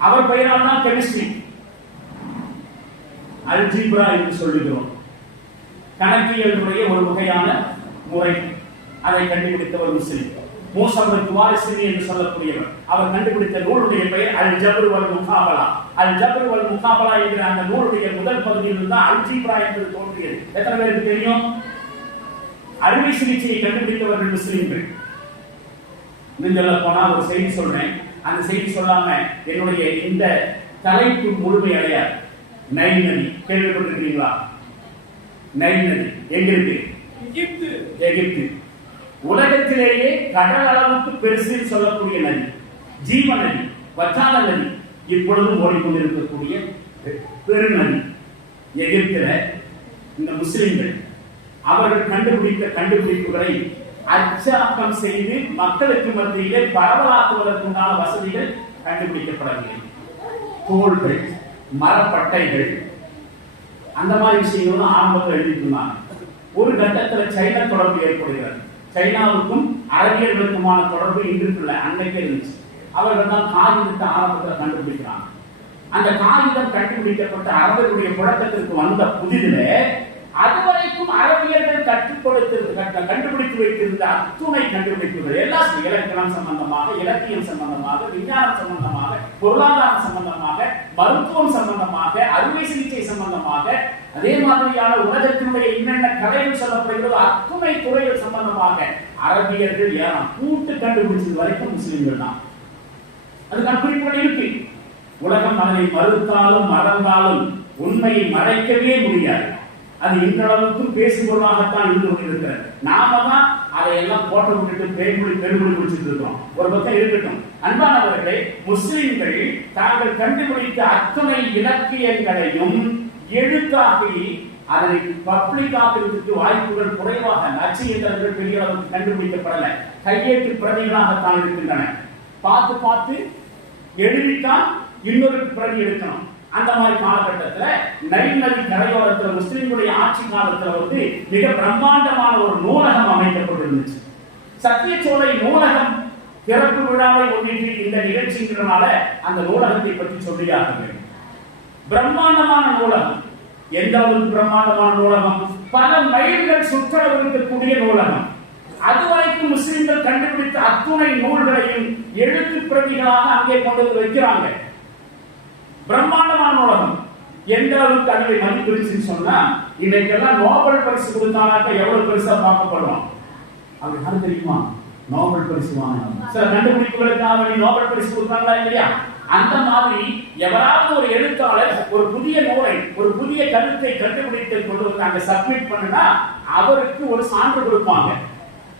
அவர் பெயரால் தான் கெமிஸ்ட்ரி. அல்ஜீப்ரா என்று சொல்லுகிறோம். கணக்கியலுடைய ஒரு வகையான முறை. அதை கண்டுபிடித்தவர் முஸ்லிம். மூசபத் வாரிசினி என்று சொல்லக்கூடியவர். அவர் கண்டுபிடித்த நூலுடைய பெயர் அல் ஜப்ர் வல் முகாபலா. அல் ஜப்ர் வல் முகாபலா என்கிற அந்த நூலுடைய முதல் பகுதியில் தான் அல்ஜீப்ரா என்பது தோன்றியது. எத்தனை பேருக்கு தெரியும்? அறுவை சிகிச்சையை கண்டுபிடித்தவர்கள் முஸ்லிம்கள். நீங்க போனா ஒரு செய்தி சொல்றேன். அந்த செய்தி சொல்லாம என்னுடைய இந்த தலைப்பு முழுமை அடையாது. நைல் நதி கேள்விப்பட்டிருக்கீங்களா? நைல் நதி எங்க இருக்கு? எகிப்து. உலகத்திலேயே கடல் அளவுக்கு பெருசு சொல்லக்கூடிய நதி, ஜீவ நதி, வற்றாத நதி, இப்பொழுதும் ஓடிக்கொண்டிருக்கக்கூடிய பெருநதி எகிப்தில இந்த முஸ்லிம்கள் அவர்கள் கண்டுபிடித்த கண்டுபிடிப்புகளை அச்சாக்கம் செய்து மக்களுக்கு மத்தியிலே பரவலாக்குவதற்குண்டான வசதிகள் கண்டுபிடிக்கப்படவில்லை. தோள்கள், மரப்பட்டைகள், அந்த மாதிரி விஷயங்களும் ஆரம்பத்தில் எழுதிட்டுருந்தாங்க. ஒரு கட்டத்தில் சைனா தொடர்பு ஏற்படுகிறது. சைனாவுக்கும் அரபியர்களுக்குமான தொடர்பு இன்றுக்குள்ள அன்னைக்கே இருந்துச்சு. அவர்கள் தான் காகிதத்தை ஆரம்பத்தில் கண்டுபிடிக்கிறாங்க. அந்த காகிதம் கண்டுபிடிக்கப்பட்ட அரபர்களுடைய புழக்கத்திற்கு வந்த புதிதிலே அதுவரைக்கும் அரபியர்கள் கற்றுக் கொடுத்து கண்டுபிடித்து வைத்திருந்த அத்துணை கண்டுபிடிப்புகள் எல்லாம் இலக்கணம் சம்பந்தமாக, இலக்கியம் சம்பந்தமாக, விஞ்ஞானம் சம்பந்தமாக, பொருளாதாரம் சம்பந்தமாக, மருத்துவம் சம்பந்தமாக, அறுவை சிகிச்சை சம்பந்தமாக, அதே மாதிரியான உலகத்தினுடைய என்னென்ன கலைகள் சொல்லப்படுகிறது அத்துணை துறைகள் சம்பந்தமாக அரபியர்கள் கூட்டு கண்டுபிடிச்சது வரைக்கும் முஸ்லிம்கள் தான். அதுக்கான குறிப்புகள் இருக்கு. உலகம் அதனை மறுத்தாலும் மறந்தாலும் உண்மையை மறைக்கவே முடியாது. அது இன்றளவுக்கு பேசுபொருளாகத்தான் இருந்து கொண்டிருக்கிறது. நாம தான் அதையெல்லாம் போட்ட விட்டுட்டு பெருமொழி முடிச்சுட்டு இருக்கோம். ஒரு பக்கம் இருக்கட்டும். அன்பானவர்களே, முஸ்லிம்கள் தாங்கள் கண்டுபிடித்த அத்தனை இலக்கியங்களையும் எழுத்தாக்கி அதனை பப்ளிக் ஆக்குவதற்கு வாய்ப்புகள் குறைவாக, நச்சு இயந்திரங்கள் பெரிய அளவுக்கு கண்டுபிடிக்கப்படல, கையெழுத்து பிரதிகளாகத்தான் இருக்கின்றன. பார்த்து பார்த்து எழுதித்தான் இன்னொரு பிரதி எடுக்கணும். அந்த மாதிரி காலகட்டத்தில் நைல் நதி கரையோரத்தில் முஸ்லிம்களுடைய ஆட்சி காலத்தில் மிக பிரம்மாண்டமான ஒரு நூலகம் அமைக்கப்பட்டிருந்துச்சு. சத்தியச்சோலை நூலகம் திறப்பு விழாவை முன்னிட்டு இந்த நிகழ்ச்சிங்கிறனால அந்த நூலகத்தை பற்றி சொல்லியாக வேண்டும். பிரம்மாண்டமான நூலகம். எந்த அளவுக்கு பிரம்மாண்டமான நூலகம்? பல மைல்கள் சுற்றளவு இருக்கக்கூடிய நூலகம். அதுவரைக்கும் முஸ்லிம்கள் கண்டுபிடித்த அத்துணை நூல்களையும் எழுத்து பிரதிகளாக அங்கே கொண்டு வைக்கிறாங்க. பிரம்மாண்டமான நூலகம். எந்த அளவுக்கு அதை மதிப்பிடுச்சுன்னு சொன்னா, இன்னைக்கெல்லாம் நோபல் பரிசு கொடுத்தாங்க எவ்வளவு பெருசா பார்க்கப்படுவோம். அது யாரு தெரியுமா? நோபல் பரிசு வாங்க சில கண்டுபிடிப்புகளுக்காக நோபல் பரிசு கொடுத்தாங்களா இல்லையா? அந்த மாதிரி எவராவது ஒரு எழுத்தாளர் ஒரு புதிய நூலை, ஒரு புதிய கருத்தை கண்டுபிடித்து கொண்டு வந்து அங்க சப்மிட் பண்ணுனா அவருக்கு ஒரு சான்று கொடுப்பாங்க.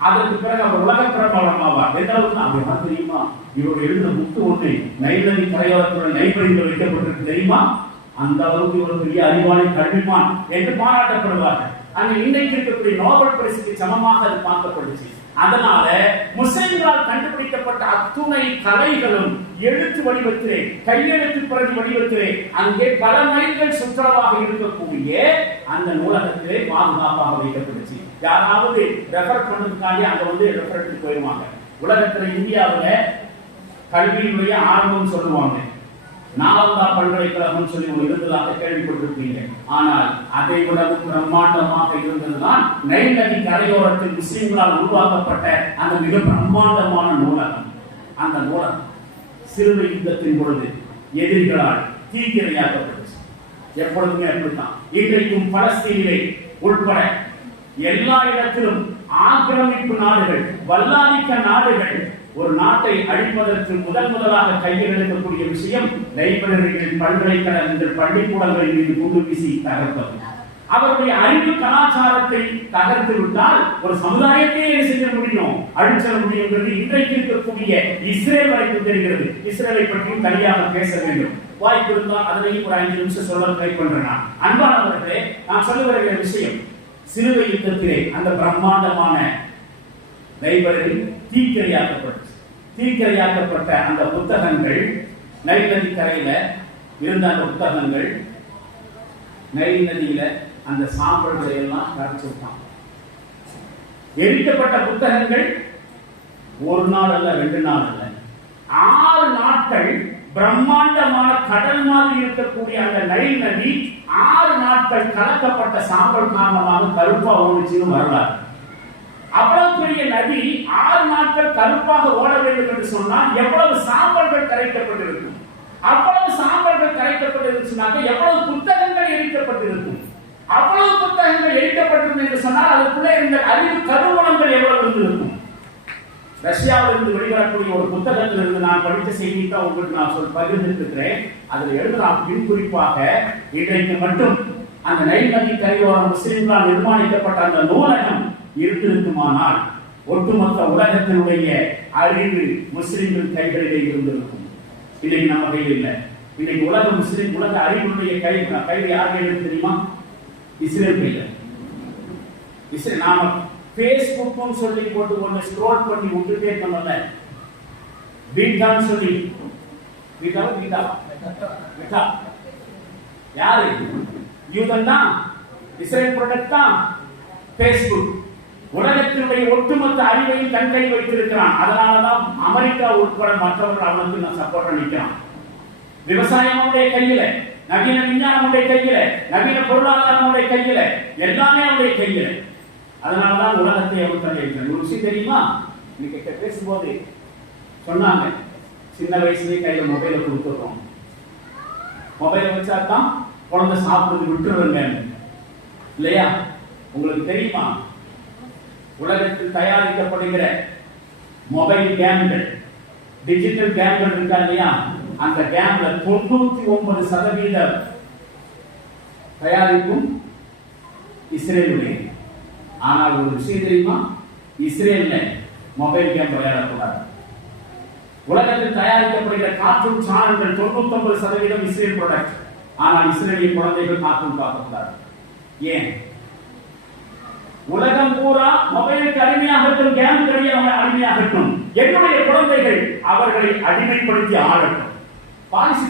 அதற்கு பிறகு அவர் உலக பிரபலமாவார். எந்த அளவுக்கு அப்படின்னா தெரியுமா? இவர் எழுதின புக்கு ஒண்ணு நைல் நதி கரையோரத்துடன் லைப்ரரியில் வைக்கப்பட்டிருக்கு தெரியுமா? அந்த அளவுக்கு இவர் பெரிய அறிவாளி, கல்விமான் என்று பாராட்டப்படுவார்கள். அங்க இன்னைக்கு இருக்கக்கூடிய நோபல் பரிசுக்கு சமமாக அது பார்க்கப்படுச்சு. அதனால முஸ்லிம்களால் கண்டுபிடிக்கப்பட்ட அத்துணை கலைகளும் எழுத்து வடிவத்திலே, கையெழுத்து பிரதி வடிவத்திலே அங்கே பல மைல்கள் சுற்றுலாவாக இருக்கக்கூடிய அந்த நூலகத்திலே பாதுகாப்பாக வைக்கப்பட்டுச்சு. யாராவது ரெஃபர் பண்ணதுக்காண்டி அங்க வந்து ரெஃபர் எடுத்து போயிருவாங்க. உலகத்துல இந்தியாவுல கல்வியினுடைய ஆர்வம் சொல்லுவாங்க. நாலந்தா பல்கலைக்கழகம் சொல்லி ஒரு இருந்ததாக கேள்விப்பட்டிருப்பீங்க. ஆனால் அதை விடவும் பிரம்மாண்டமாக இருந்ததுதான் நைல் நதி கரையோரத்தில் முஸ்லிம்களால் உருவாக்கப்பட்ட அந்த மிக பிரம்மாண்டமான நூலகம். அந்த நூலகம் சிறுவை யுத்தத்தின் பொழுது எதிரிகளால் தீக்கிரையாக்கப்பட்டுச்சு. எப்பொழுதுமே அப்படித்தான். இன்றைக்கும் பலஸ்தீனிலே உட்பட எல்லா இடத்திலும் ஆக்கிரமிப்பு நாடுகள், வல்லாதிக்க நாடுகள் ஒரு நாட்டை அழிப்பதற்கு முதலாக கையில் எடுக்கக்கூடிய விஷயம் லைப்ரரிகள், பல்கலைக்கழகங்கள், பள்ளிக்கூடங்களின் மீது குண்டு வீசி தகர்ப்பது. அவருடைய அறிவு கலாச்சாரத்தை தகர்த்து விட்டால் ஒரு சமுதாயத்தை என்ன செய்ய முடியும், அழிச்சல முடியும். இன்றைக்கு இருக்கக்கூடிய இஸ்ரேல் வரைக்கும் தெரிகிறது. இஸ்ரேலை பற்றியும் தனியாக பேச வேண்டும். வாய்ப்பு இருந்தால் அதனையும் ஒரு 5 நிமிஷம் சொல்ல ட்ரை பண்றேன். அன்பானவர்களே, நான் சொல்ல வருகிற விஷயம், சிலுவை யுத்தத்திலே அந்த பிரம்மாண்டமான லைப்ரரி தீக்கிரையாக்கப்பட்ட அந்த புத்தகங்கள், நைல் நதி கரையில இருந்த அந்த புத்தகங்கள், நைல் நதியில அந்த சாம்பல்களை எல்லாம் கரைச்சு விட்டான். எரிக்கப்பட்ட புத்தகங்கள் ஒரு நாள் அல்ல, 2 நாள் அல்ல, 6 நாட்கள் பிரம்மாண்டமான கடல் மாதிரி இருக்கக்கூடிய அந்த நைல் நதி 6 நாட்கள் கலக்கப்பட்ட சாம்பல் காரணமாக கருப்பா ஓடிச்சுன்னு வரலாறு. அவ்வளவு பெரிய நதி 6 நாட்கள் கருப்பாக ஓட வேண்டும் என்று சொன்னால் எவ்வளவு சாம்பல்கள் கரைக்கப்பட்டிருக்கும்? அவ்வளவு சாம்பல்கள் கரைக்கப்பட்டிருச்சுனாக்க எவ்வளவு புத்தகங்கள் எரிக்கப்பட்டிருக்கும்? அவ்வளவு புத்தகங்கள் எரிக்கப்பட்டிருக்கும் என்று சொன்னால் அதுக்குள்ளே இருந்த அறிவு கருவூலங்கள் எவ்வளவு இருந்திருக்கும்? ரஷ்யாவிலிருந்து வெளிவரக்கூடிய ஒரு புத்தகத்திலிருந்து நான் படித்த செய்தியை தான் உங்களுக்கு நான் பகிர்ந்திருக்கிறேன். அதில் எழுதலாம், பின் குறிப்பாக இன்றைக்கு மட்டும் அந்த நைல் நதி கரையோரம் முஸ்லிம்களால் நிர்மாணிக்கப்பட்ட அந்த நூலகம் இருந்திருக்குமானால் ஒட்டுமொத்த உலகத்தினுடைய அறிவு முஸ்லிம்கள் கைகளிலே இருந்திருக்கும். இன்னைக்கு நம்ம கையில் இல்லை. இன்னைக்கு உலக அறிவுடைய கையில் யார் கையில் தெரியுமா? இஸ்ரேல் கையில். இஸ்ரேல் நாம பேஸ்புக் சொல்லி போட்டு ஒன்று ஸ்க்ரோல் பண்ணி விட்டுட்டே இருக்கோம்ல, பீட்டான்னு சொல்லி பீட்டா யாரு? யூதன் தான், இஸ்ரேல் ப்ராடக்ட் தான் பேஸ்புக். உலகத்தினுடைய ஒட்டுமொத்த அறிவையும் தன் கை வைத்திருக்கிறான். அதனாலதான் அமெரிக்கா உட்பட மற்றவர்கள் அவனுக்கு நான் சப்போர்ட் பண்ணிக்கிறான். விவசாயம் அவனுடைய கையில, நவீன விஞ்ஞானம் அவனுடைய கையில, நவீன பொருளாதாரம் அவனுடைய கையில, எல்லாமே அவனுடைய கையில. அதனாலதான் உலகத்தை அவன் தள்ளியிருக்கிறான். ஒரு விஷயம் தெரியுமா? இன்னைக்கு பேசும்போது சொன்னாங்க, சின்ன வயசுலயே கையில மொபைலை கொடுத்துடுறோம், மொபைலை வச்சாதான் குழந்தை சாப்பிடுறது விட்டுருவாங்க இல்லையா? உங்களுக்கு தெரியுமா, உலகத்தில் தயாரிக்கப்படுகிற மொபைல் கேம்கள், டிஜிட்டல் கேம்கள் இருக்கா இல்லையா? அந்த கேம்ல 99% தயாரிப்பும் இஸ்ரேலுடைய. ஆனால் ஒரு விஷயம் தெரியுமா, இஸ்ரேல்ல மொபைல் கேம் விளையாடக்கூடாது. உலகத்தில் தயாரிக்கப்படுகிற கார்ட்டூன் சேனல்கள் 99% இஸ்ரேல் ப்ராடக்ட். ஆனால் இஸ்ரேலிய குழந்தைகள் கார்ட்டூன் பார்க்கக்கூடாது. ஏன்? உலகம் பூரா மொபைலுக்கு அடிமையாகட்டும், கேமுக்கு அடிமையாகட்டும், என்னுடைய குழந்தைகள் அவர்களை அடிமைப்படுத்தி ஆளட்டும். பாலிசி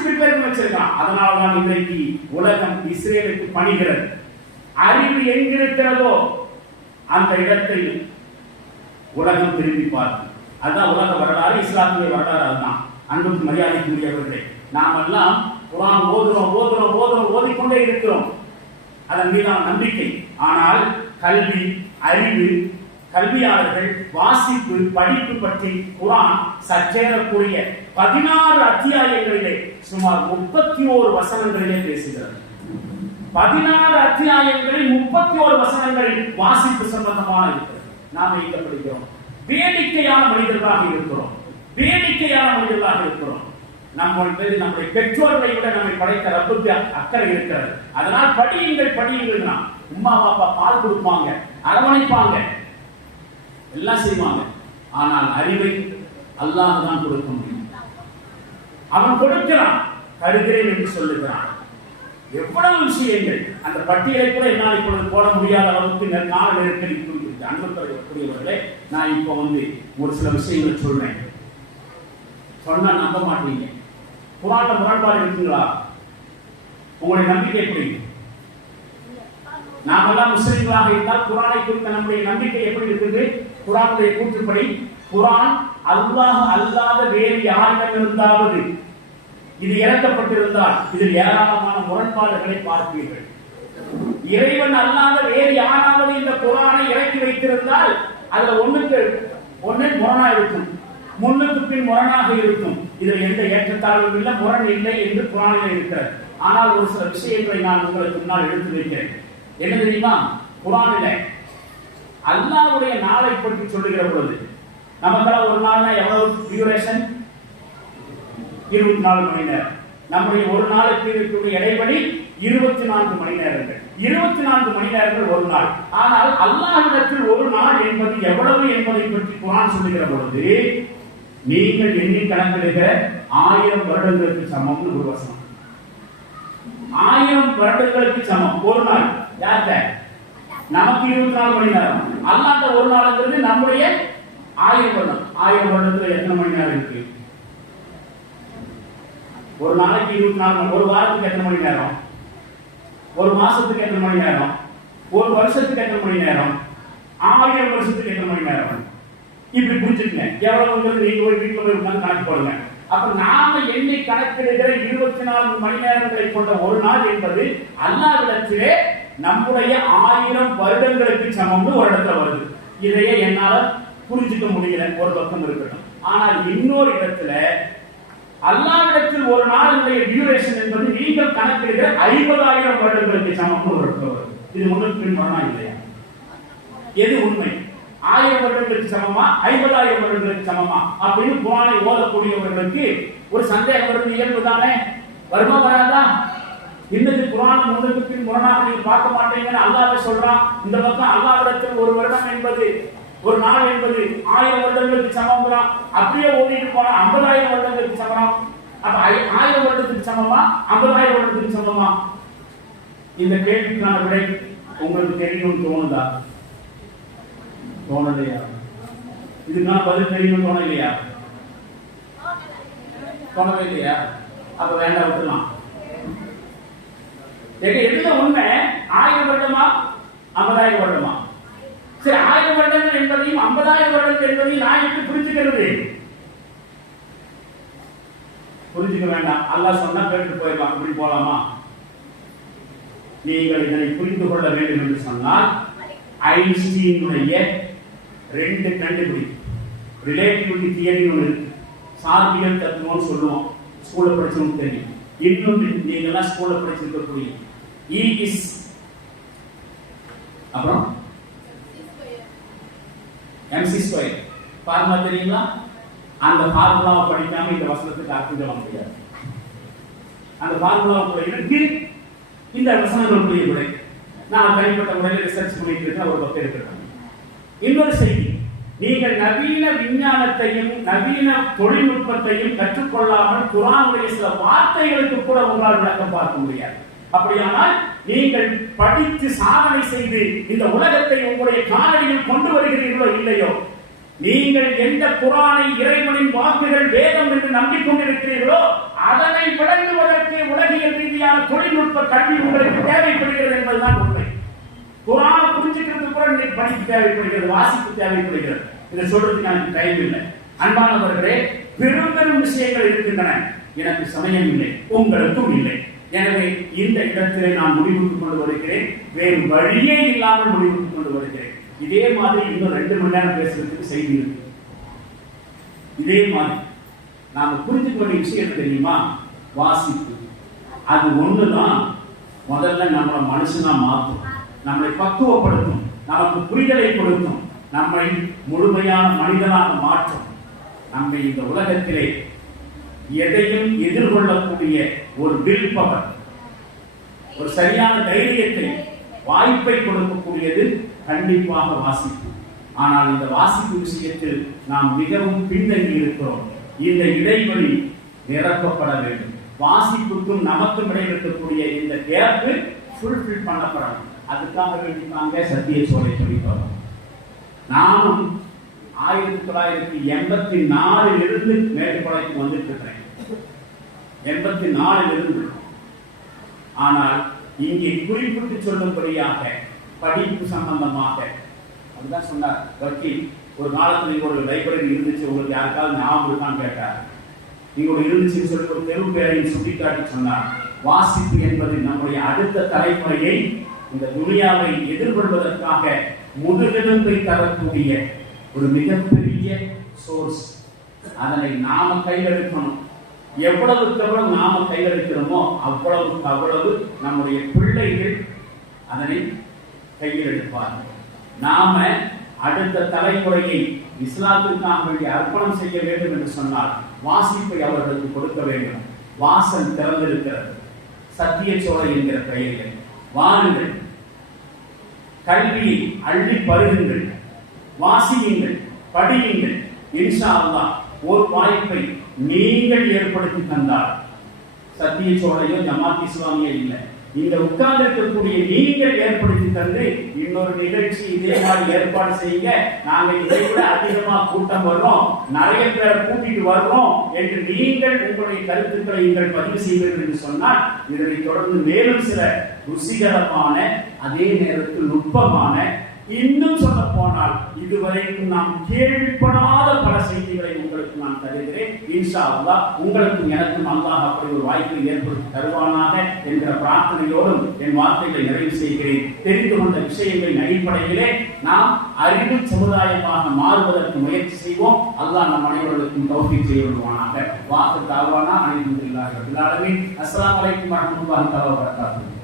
ப்ரிப்பேர் வச்சிருக்கான். அதனால்தான் இன்றைக்கு உலகம் இஸ்ரேலுக்கு பணிகிறது. அறிவு எங்கிருக்கிறதோ அந்த இடத்தை உலகம் திரும்பி பார்க்கும். அதுதான் உலக வரலாறு, இஸ்லாமிய வரலாறு. அதுதான் அன்புக்கு மரியாதைக்குரியவர்களே. நாம் எல்லாம் குர்ஆன் ஓதிக்கொண்டே இருக்கிறோம், அதன் மீதான நம்பிக்கை. ஆனால் கல்வி, அறிவு, கல்வியாளர்கள் வாசிப்பு, படிப்பு பற்றி குர்ஆன் சற்றேறக்கூடிய 16 அத்தியாயங்களிலே சுமார் 31 வசனங்களிலே பேசுகிறது. 16 அத்தியாயங்களில் 31 வசனங்களில் வாசிப்பு சம்பந்தமான இருக்கிறது. நாம் எங்க படிக்கிறோம்? வேடிக்கையான மனிதர்களாக இருக்கிறோம். நம்முடைய பெற்றோர்களை விட நம்மை படைத்த ரப்புக்கு அக்கறை இருக்கிறது. அதனால் படியுங்கள். உம்மா பாப்பா பால் கொடுப்பாங்க, அரவணைப்பாங்க, எல்லாம் செய்வாங்க. ஆனால் அறிவை அல்லாஹ் தான் கொடுக்க முடியும். அவன் கொடுக்கிறான், தருகிறேன் என்று சொல்லுகிறான். எவ்வளவு விஷயங்கள், அந்த பட்டியலை கூட என்னால் இப்பொழுது போட முடியாத அளவுக்கு கால நெருக்கடி குறிப்பிட்டு அன்புக்குரியவர்களே, நான் இப்போ ஒரு சில விஷயங்களை சொல்றேன். சொன்னா நம்ப மாட்டீங்க. குர்ஆன்ல முரண்பாடு இருக்குங்களா? உங்களுடைய நம்பிக்கை எப்படி? நாமெல்லாம் முஸ்லிம்களாக இருந்தால் குர்ஆனை குறித்த நம்முடைய நம்பிக்கை எப்படி இருக்குது? குர்ஆனுடைய கூற்றுப்படி குர்ஆன் அல்லாஹ் அல்லாத வேறு யாரிடம் இருந்தாவது இது இறக்கப்பட்டிருந்தால் இதில் ஏராளமான முரண்பாடுகளை பார்ப்பீர்கள். இறைவன் அல்லாத வேறு யாராவது இந்த குர்ஆனை இறக்கி வைத்திருந்தால் அதுல ஒண்ணுக்கு ஒண்ணு முரணா இருக்கும். முன்னுக்கு பின் முரணாக இருக்கும். இதில் எந்த ஏற்றத்தாழ்வும் இல்லை, முரண் இல்லை என்று குர்ஆனில் இருக்கிறது. ஆனால் ஒரு சில விஷயங்களை நான் உங்களுக்கு முன்னால் எடுத்து வைக்கிறேன். என்ன தெரியுமா? குர்ஆனில் அல்லாஹ்வுடைய நாளை பற்றி சொல்லுகிற பொழுது நமக்கெல்லாம் ஒரு நாள்னா எவ்வளவு டியூரேஷன்? 24 மணி நேரம். நம்முடைய ஒரு நாளுக்கு இருக்கக்கூடிய இடைவெளி 24 மணி நேரங்கள். 24 மணி நேரங்கள் ஒரு நாள். ஆனால் அல்லாஹ்விடத்தில் ஒரு நாள் என்பது எவ்வளவு என்பதை பற்றி குர்ஆன் சொல்லுகிற பொழுது நீங்கள் எண்ணி கணக்கிடுகிற 1000 வருடங்களுக்கு சமம்னு ஒரு வசனம். 1000 வருடங்களுக்கு சமம் ஒரு நாள். யார்கிட்ட? நமக்கு 24 மணி நேரம். அல்லாஹ்ட்ட ஒரு நாள்ங்கிறது நம்முடைய 1000 வருடம். 1000 வருடத்துல எத்தனை மணி நேரம் இருக்கு? ஒரு நாளைக்கு 24, ஒரு வாரத்துக்கு எத்தனை மணி நேரம்? ஒரு மாசத்துக்கு எத்தனை மணி நேரம்? ஒரு வருஷத்துக்கு எத்தனை மணி நேரம்? 1000 வருஷத்துக்கு எத்தனை மணி நேரம்? இப்படி புரிஞ்சுக்கங்க. எவ்வளவுங்கிறது நீங்க போய் வீட்டுல போய் உட்கார்ந்து கணக்கு போடுங்க. அப்ப நாம எண்ணி கணக்கெடுக்கிற 24 மணி நேரங்களை கொண்ட ஒரு நாள் என்பது அல்லாஹ்விடத்திலே நம்முடைய 1000 வருடங்களுக்கு சமம்னு ஒரு இடத்துல வருது. இதையே என்னால புரிஞ்சுக்க முடியல, ஒரு பக்கம் இருக்கட்டும். ஆனால் இன்னொரு இடத்துல அல்லாஹ்விடத்தில் ஒரு நாளுடைய டியூரேஷன் என்பது நீங்கள் கணக்கிடுகிற 50,000 வருடங்களுக்கு சமம்னு ஒரு இடத்துல வருது. இது முன்னுக்கு பின் முரணா இல்லையா? எது உண்மை? 1000 வருடங்களுக்கு சமமா 50,000 வருடங்களுக்கு சமமா அப்படின்னு குர்ஆனை ஓதக்கூடியவர்களுக்கு ஒரு சந்தேகம் வருது. இயல்பு தானே? வருமா வராதா? இன்னது குர்ஆன் முன்னுக்கு பின் முரணாக நீங்க பார்க்க மாட்டீங்கன்னு அல்லாஹ் சொல்றான். இந்த பக்கம் அல்லாஹ்விடத்தில் ஒரு வருடம் என்பது, ஒரு நாள் என்பது 1000 வருடங்களுக்கு சமம்ங்கிறான். அப்படியே ஓடிட்டு போனா 50,000 வருடங்களுக்கு சமம். அப்ப 1000 வருடத்துக்கு சமமா 50,000 வருடத்துக்கு சமமா? இந்த கேள்விக்கான விடை உங்களுக்கு தெரியும்னு தோணுதா? தோணலையா? இதுக்கான பதில் தெரியும் தோணலையா? தோணவே இல்லையா? அப்ப வேண்டாம், விட்டுலாம். எதுல உண்மை? 1000 வருடமா 50,000 வருடமா? சரி, 1000 வருடங்கள் என்பதையும் 50,000 வருடங்கள் என்பதையும் நான் எப்படி புரிஞ்சுக்கிறது? புரிஞ்சுக்க வேண்டாம். அல்லாஹ் சொன்னா கேட்டு போயிடலாம். இப்படி போலாமா? நீங்கள் இதனை புரிந்து கொள்ள வேண்டும் என்று சொன்னால் ஐன்ஸ்டீனுடைய 2 கண்டுபிடி, ரிலேட்டிவிட்டி தியரி ஒன்று இருக்கு, சார்பியல் தத்துவம்னு சொல்லுவோம். ஸ்கூல்ல படிச்சவங்க தெரியும். இன்னொன்று நீங்க எல்லாம் ஸ்கூல்ல படிச்சிருக்கக்கூடிய E is அப்புறம் mc2 ஃபார்முலா தெரியுங்களா? அந்த ஃபார்முலாவை படிக்காம இந்த வசனத்துக்கு அர்த்தம் சொல்ல முடியாது. அந்த ஃபார்முலாவுக்குள்ள இருக்கு இந்த வசனங்களுக்குரிய விடை. நான் தனிப்பட்ட முறையில் ரிசர்ச் பண்ணிட்டு இருக்க ஒரு பக்கம் இருக்கிறேன். இன்னொரு செய்தி, நீங்கள் நவீன விஞ்ஞானத்தையும் நவீன தொழில்நுட்பத்தையும் கற்றுக்கொள்ளாமல் குர்ஆனுடைய சில வார்த்தைகளுக்கு கூட உங்களால் விளக்கம் பார்க்க முடியாது. அப்படியானால் நீங்கள் படித்து சாதனை செய்து இந்த உலகத்தை உங்களுடைய காலடியில் கொண்டு வருகிறீர்களோ இல்லையோ, நீங்கள் எந்த குர்ஆனை இறைவனின் வாக்குகள் வேதம் என்று நம்பிக்கொண்டிருக்கிறீர்களோ அதனை விளங்குவதற்கு உலகியல் ரீதியான தொழில்நுட்ப கல்வி உங்களுக்கு தேவைப்படுகிறது என்பதுதான் உண்மை. குர்ஆனை புரிஞ்சுக்கிறதுக்கு கூட இன்னைக்கு படிப்பு தேவைப்படுகிறது, வாசிப்பு தேவைப்படுகிறது. இதை சொல்றதுக்கு எனக்கு டைம் இல்லை. அன்பானவர்களே, பெரும் பெரும் விஷயங்கள் இருக்கின்றன. எனக்கு சமயம் இல்லை, உங்களுக்கும் இல்லை. எனவே இந்த இடத்திலே நான் முடிவுக்கு கொண்டு வருகிறேன். வேறு வழியே இல்லாமல் முடிவுக்கு கொண்டு வருகிறேன். இதே மாதிரி இன்னும் 2 மணி நேரம் பேசுறதுக்கு செய்தி இருக்கு. இதே மாதிரி நாம புரிஞ்சுக்க வேண்டிய விஷயம் தெரியுமா? வாசிப்பு அது ஒண்ணுதான் முதல்ல நம்மளை மனுஷனா மாற்றும், நம்மளை பக்குவப்படுத்தும், நமக்கு புரிதலை கொடுக்கும், நம்மை முழுமையான மனிதனாக மாற்றும், நம்மை இந்த உலகத்திலே எதையும் எதிர்கொள்ளக்கூடிய ஒரு வில் பவர், ஒரு சரியான தைரியத்தை, வாய்ப்பை கொடுக்கக்கூடியது கண்டிப்பாக வாசிப்பு. ஆனால் இந்த வாசிப்பு விஷயத்தில் நாம் மிகவும் பின்தங்கி இருக்கிறோம். இந்த இடைவெளி நிரப்பப்பட வேண்டும். வாசிப்புக்கும் நமக்கும் இடையில் இருக்கக்கூடிய இந்த கேப் ஃபுல்ஃபில் பண்ணப்படணும். அதுக்காக வேண்டிப்பாங்க சத்திய சோலை படிப்போம். நானும் 1984 இருந்து மேட்டுப்பாளையத்துக்கு வந்துட்டு இருக்கிறேன். 84 இருந்து. ஆனால் இங்கே குறிப்பிட்டு சொல்லும்படியாக படிப்பு சம்பந்தமாக அதுதான் சொன்னார் வக்கீல். ஒரு காலத்தில் ஒரு லைப்ரரி இருந்துச்சு, உங்களுக்கு யாருக்காவது ஞாபகம் இருக்கான்னு கேட்டார். நீங்க இருந்துச்சுன்னு சொல்லி ஒரு தெரு பேரையும் சுட்டிக்காட்டி சொன்னார். வாசிப்பு என்பது நம்முடைய அடுத்த தலைமுறையை இந்த துனியாவை எதிர்கொள்வதற்காக முதுகெலும்பை தரக்கூடிய ஒரு மிகப்பெரிய சோர்ஸ். அதனை நாம கையில் எடுக்கணும். எவ்வளவுக்கு எவ்வளவு நாம கையில் எடுக்கிறோமோ அவ்வளவுக்கு அவ்வளவு நம்முடைய பிள்ளைகள் அதனை கையில் எடுப்பார்கள். நாம அடுத்த தலைமுறையை இஸ்லாத்திற்காக வேண்டிய அர்ப்பணம் செய்ய வேண்டும் என்று சொன்னால் வாசிப்பை அவர்களுக்கு கொடுக்க வேண்டும். வாசல் திறந்திருக்கிறது. சத்திய சோலை என்கிற பெயரில் வாருங்கள், கல்வியை அள்ளி பருகுங்கள், வாசியுங்கள், படியுங்கள். இன்ஷா அல்லாஹ் ஒரு வாய்ப்பை நீங்கள் ஏற்படுத்தி தந்தார். சத்திய சோழையோ ஜமாத் இஸ்லாமியோ இல்லை, இந்த உட்கார்ந்து இருக்கக்கூடிய நீங்கள் ஏற்படுத்தி தந்து இன்னொரு நிகழ்ச்சி இதே மாதிரி ஏற்பாடு செய்யுங்க, நாங்க இதை விட அதிகமா கூட்டம் வர்றோம், நிறைய பேரை கூட்டிட்டு வர்றோம் என்று நீங்கள் உங்களுடைய கருத்துக்களை நீங்கள் பதிவு செய்வீர்கள் என்று சொன்னால் இதனை தொடர்ந்து மேலும் சில ருசிகரமான அதே நேரத்தில் நுட்பமான, இன்னும் சொல்ல போனால் இதுவரைக்கும் நாம் கேள்விப்படாத பல செய்திகளை உங்களுக்கு நான் தருகிறேன். இன்ஷா அல்லாஹ் உங்களுக்கும் எனக்கும் அல்லாஹ் அப்படி ஒரு வாய்ப்பை ஏற்படுத்தி தருவானாக என்கிற பிரார்த்தனையோடும் என் வார்த்தைகளை நிறைவு செய்கிறேன். தெரிந்து கொண்ட விஷயங்களின் அடிப்படையிலே நாம் அறிவு சமுதாயமாக மாறுவதற்கு முயற்சி செய்வோம். அல்லாஹ் நம் அனைவர்களுக்கும் தௌஃபீக் செய்ய விடுவானாக. வாக்கு தாழ்வானா அனைத்து அஸ்ஸலாமு அலைக்கும் வரஹ்மத்துல்லாஹி வபரகாத்துஹு.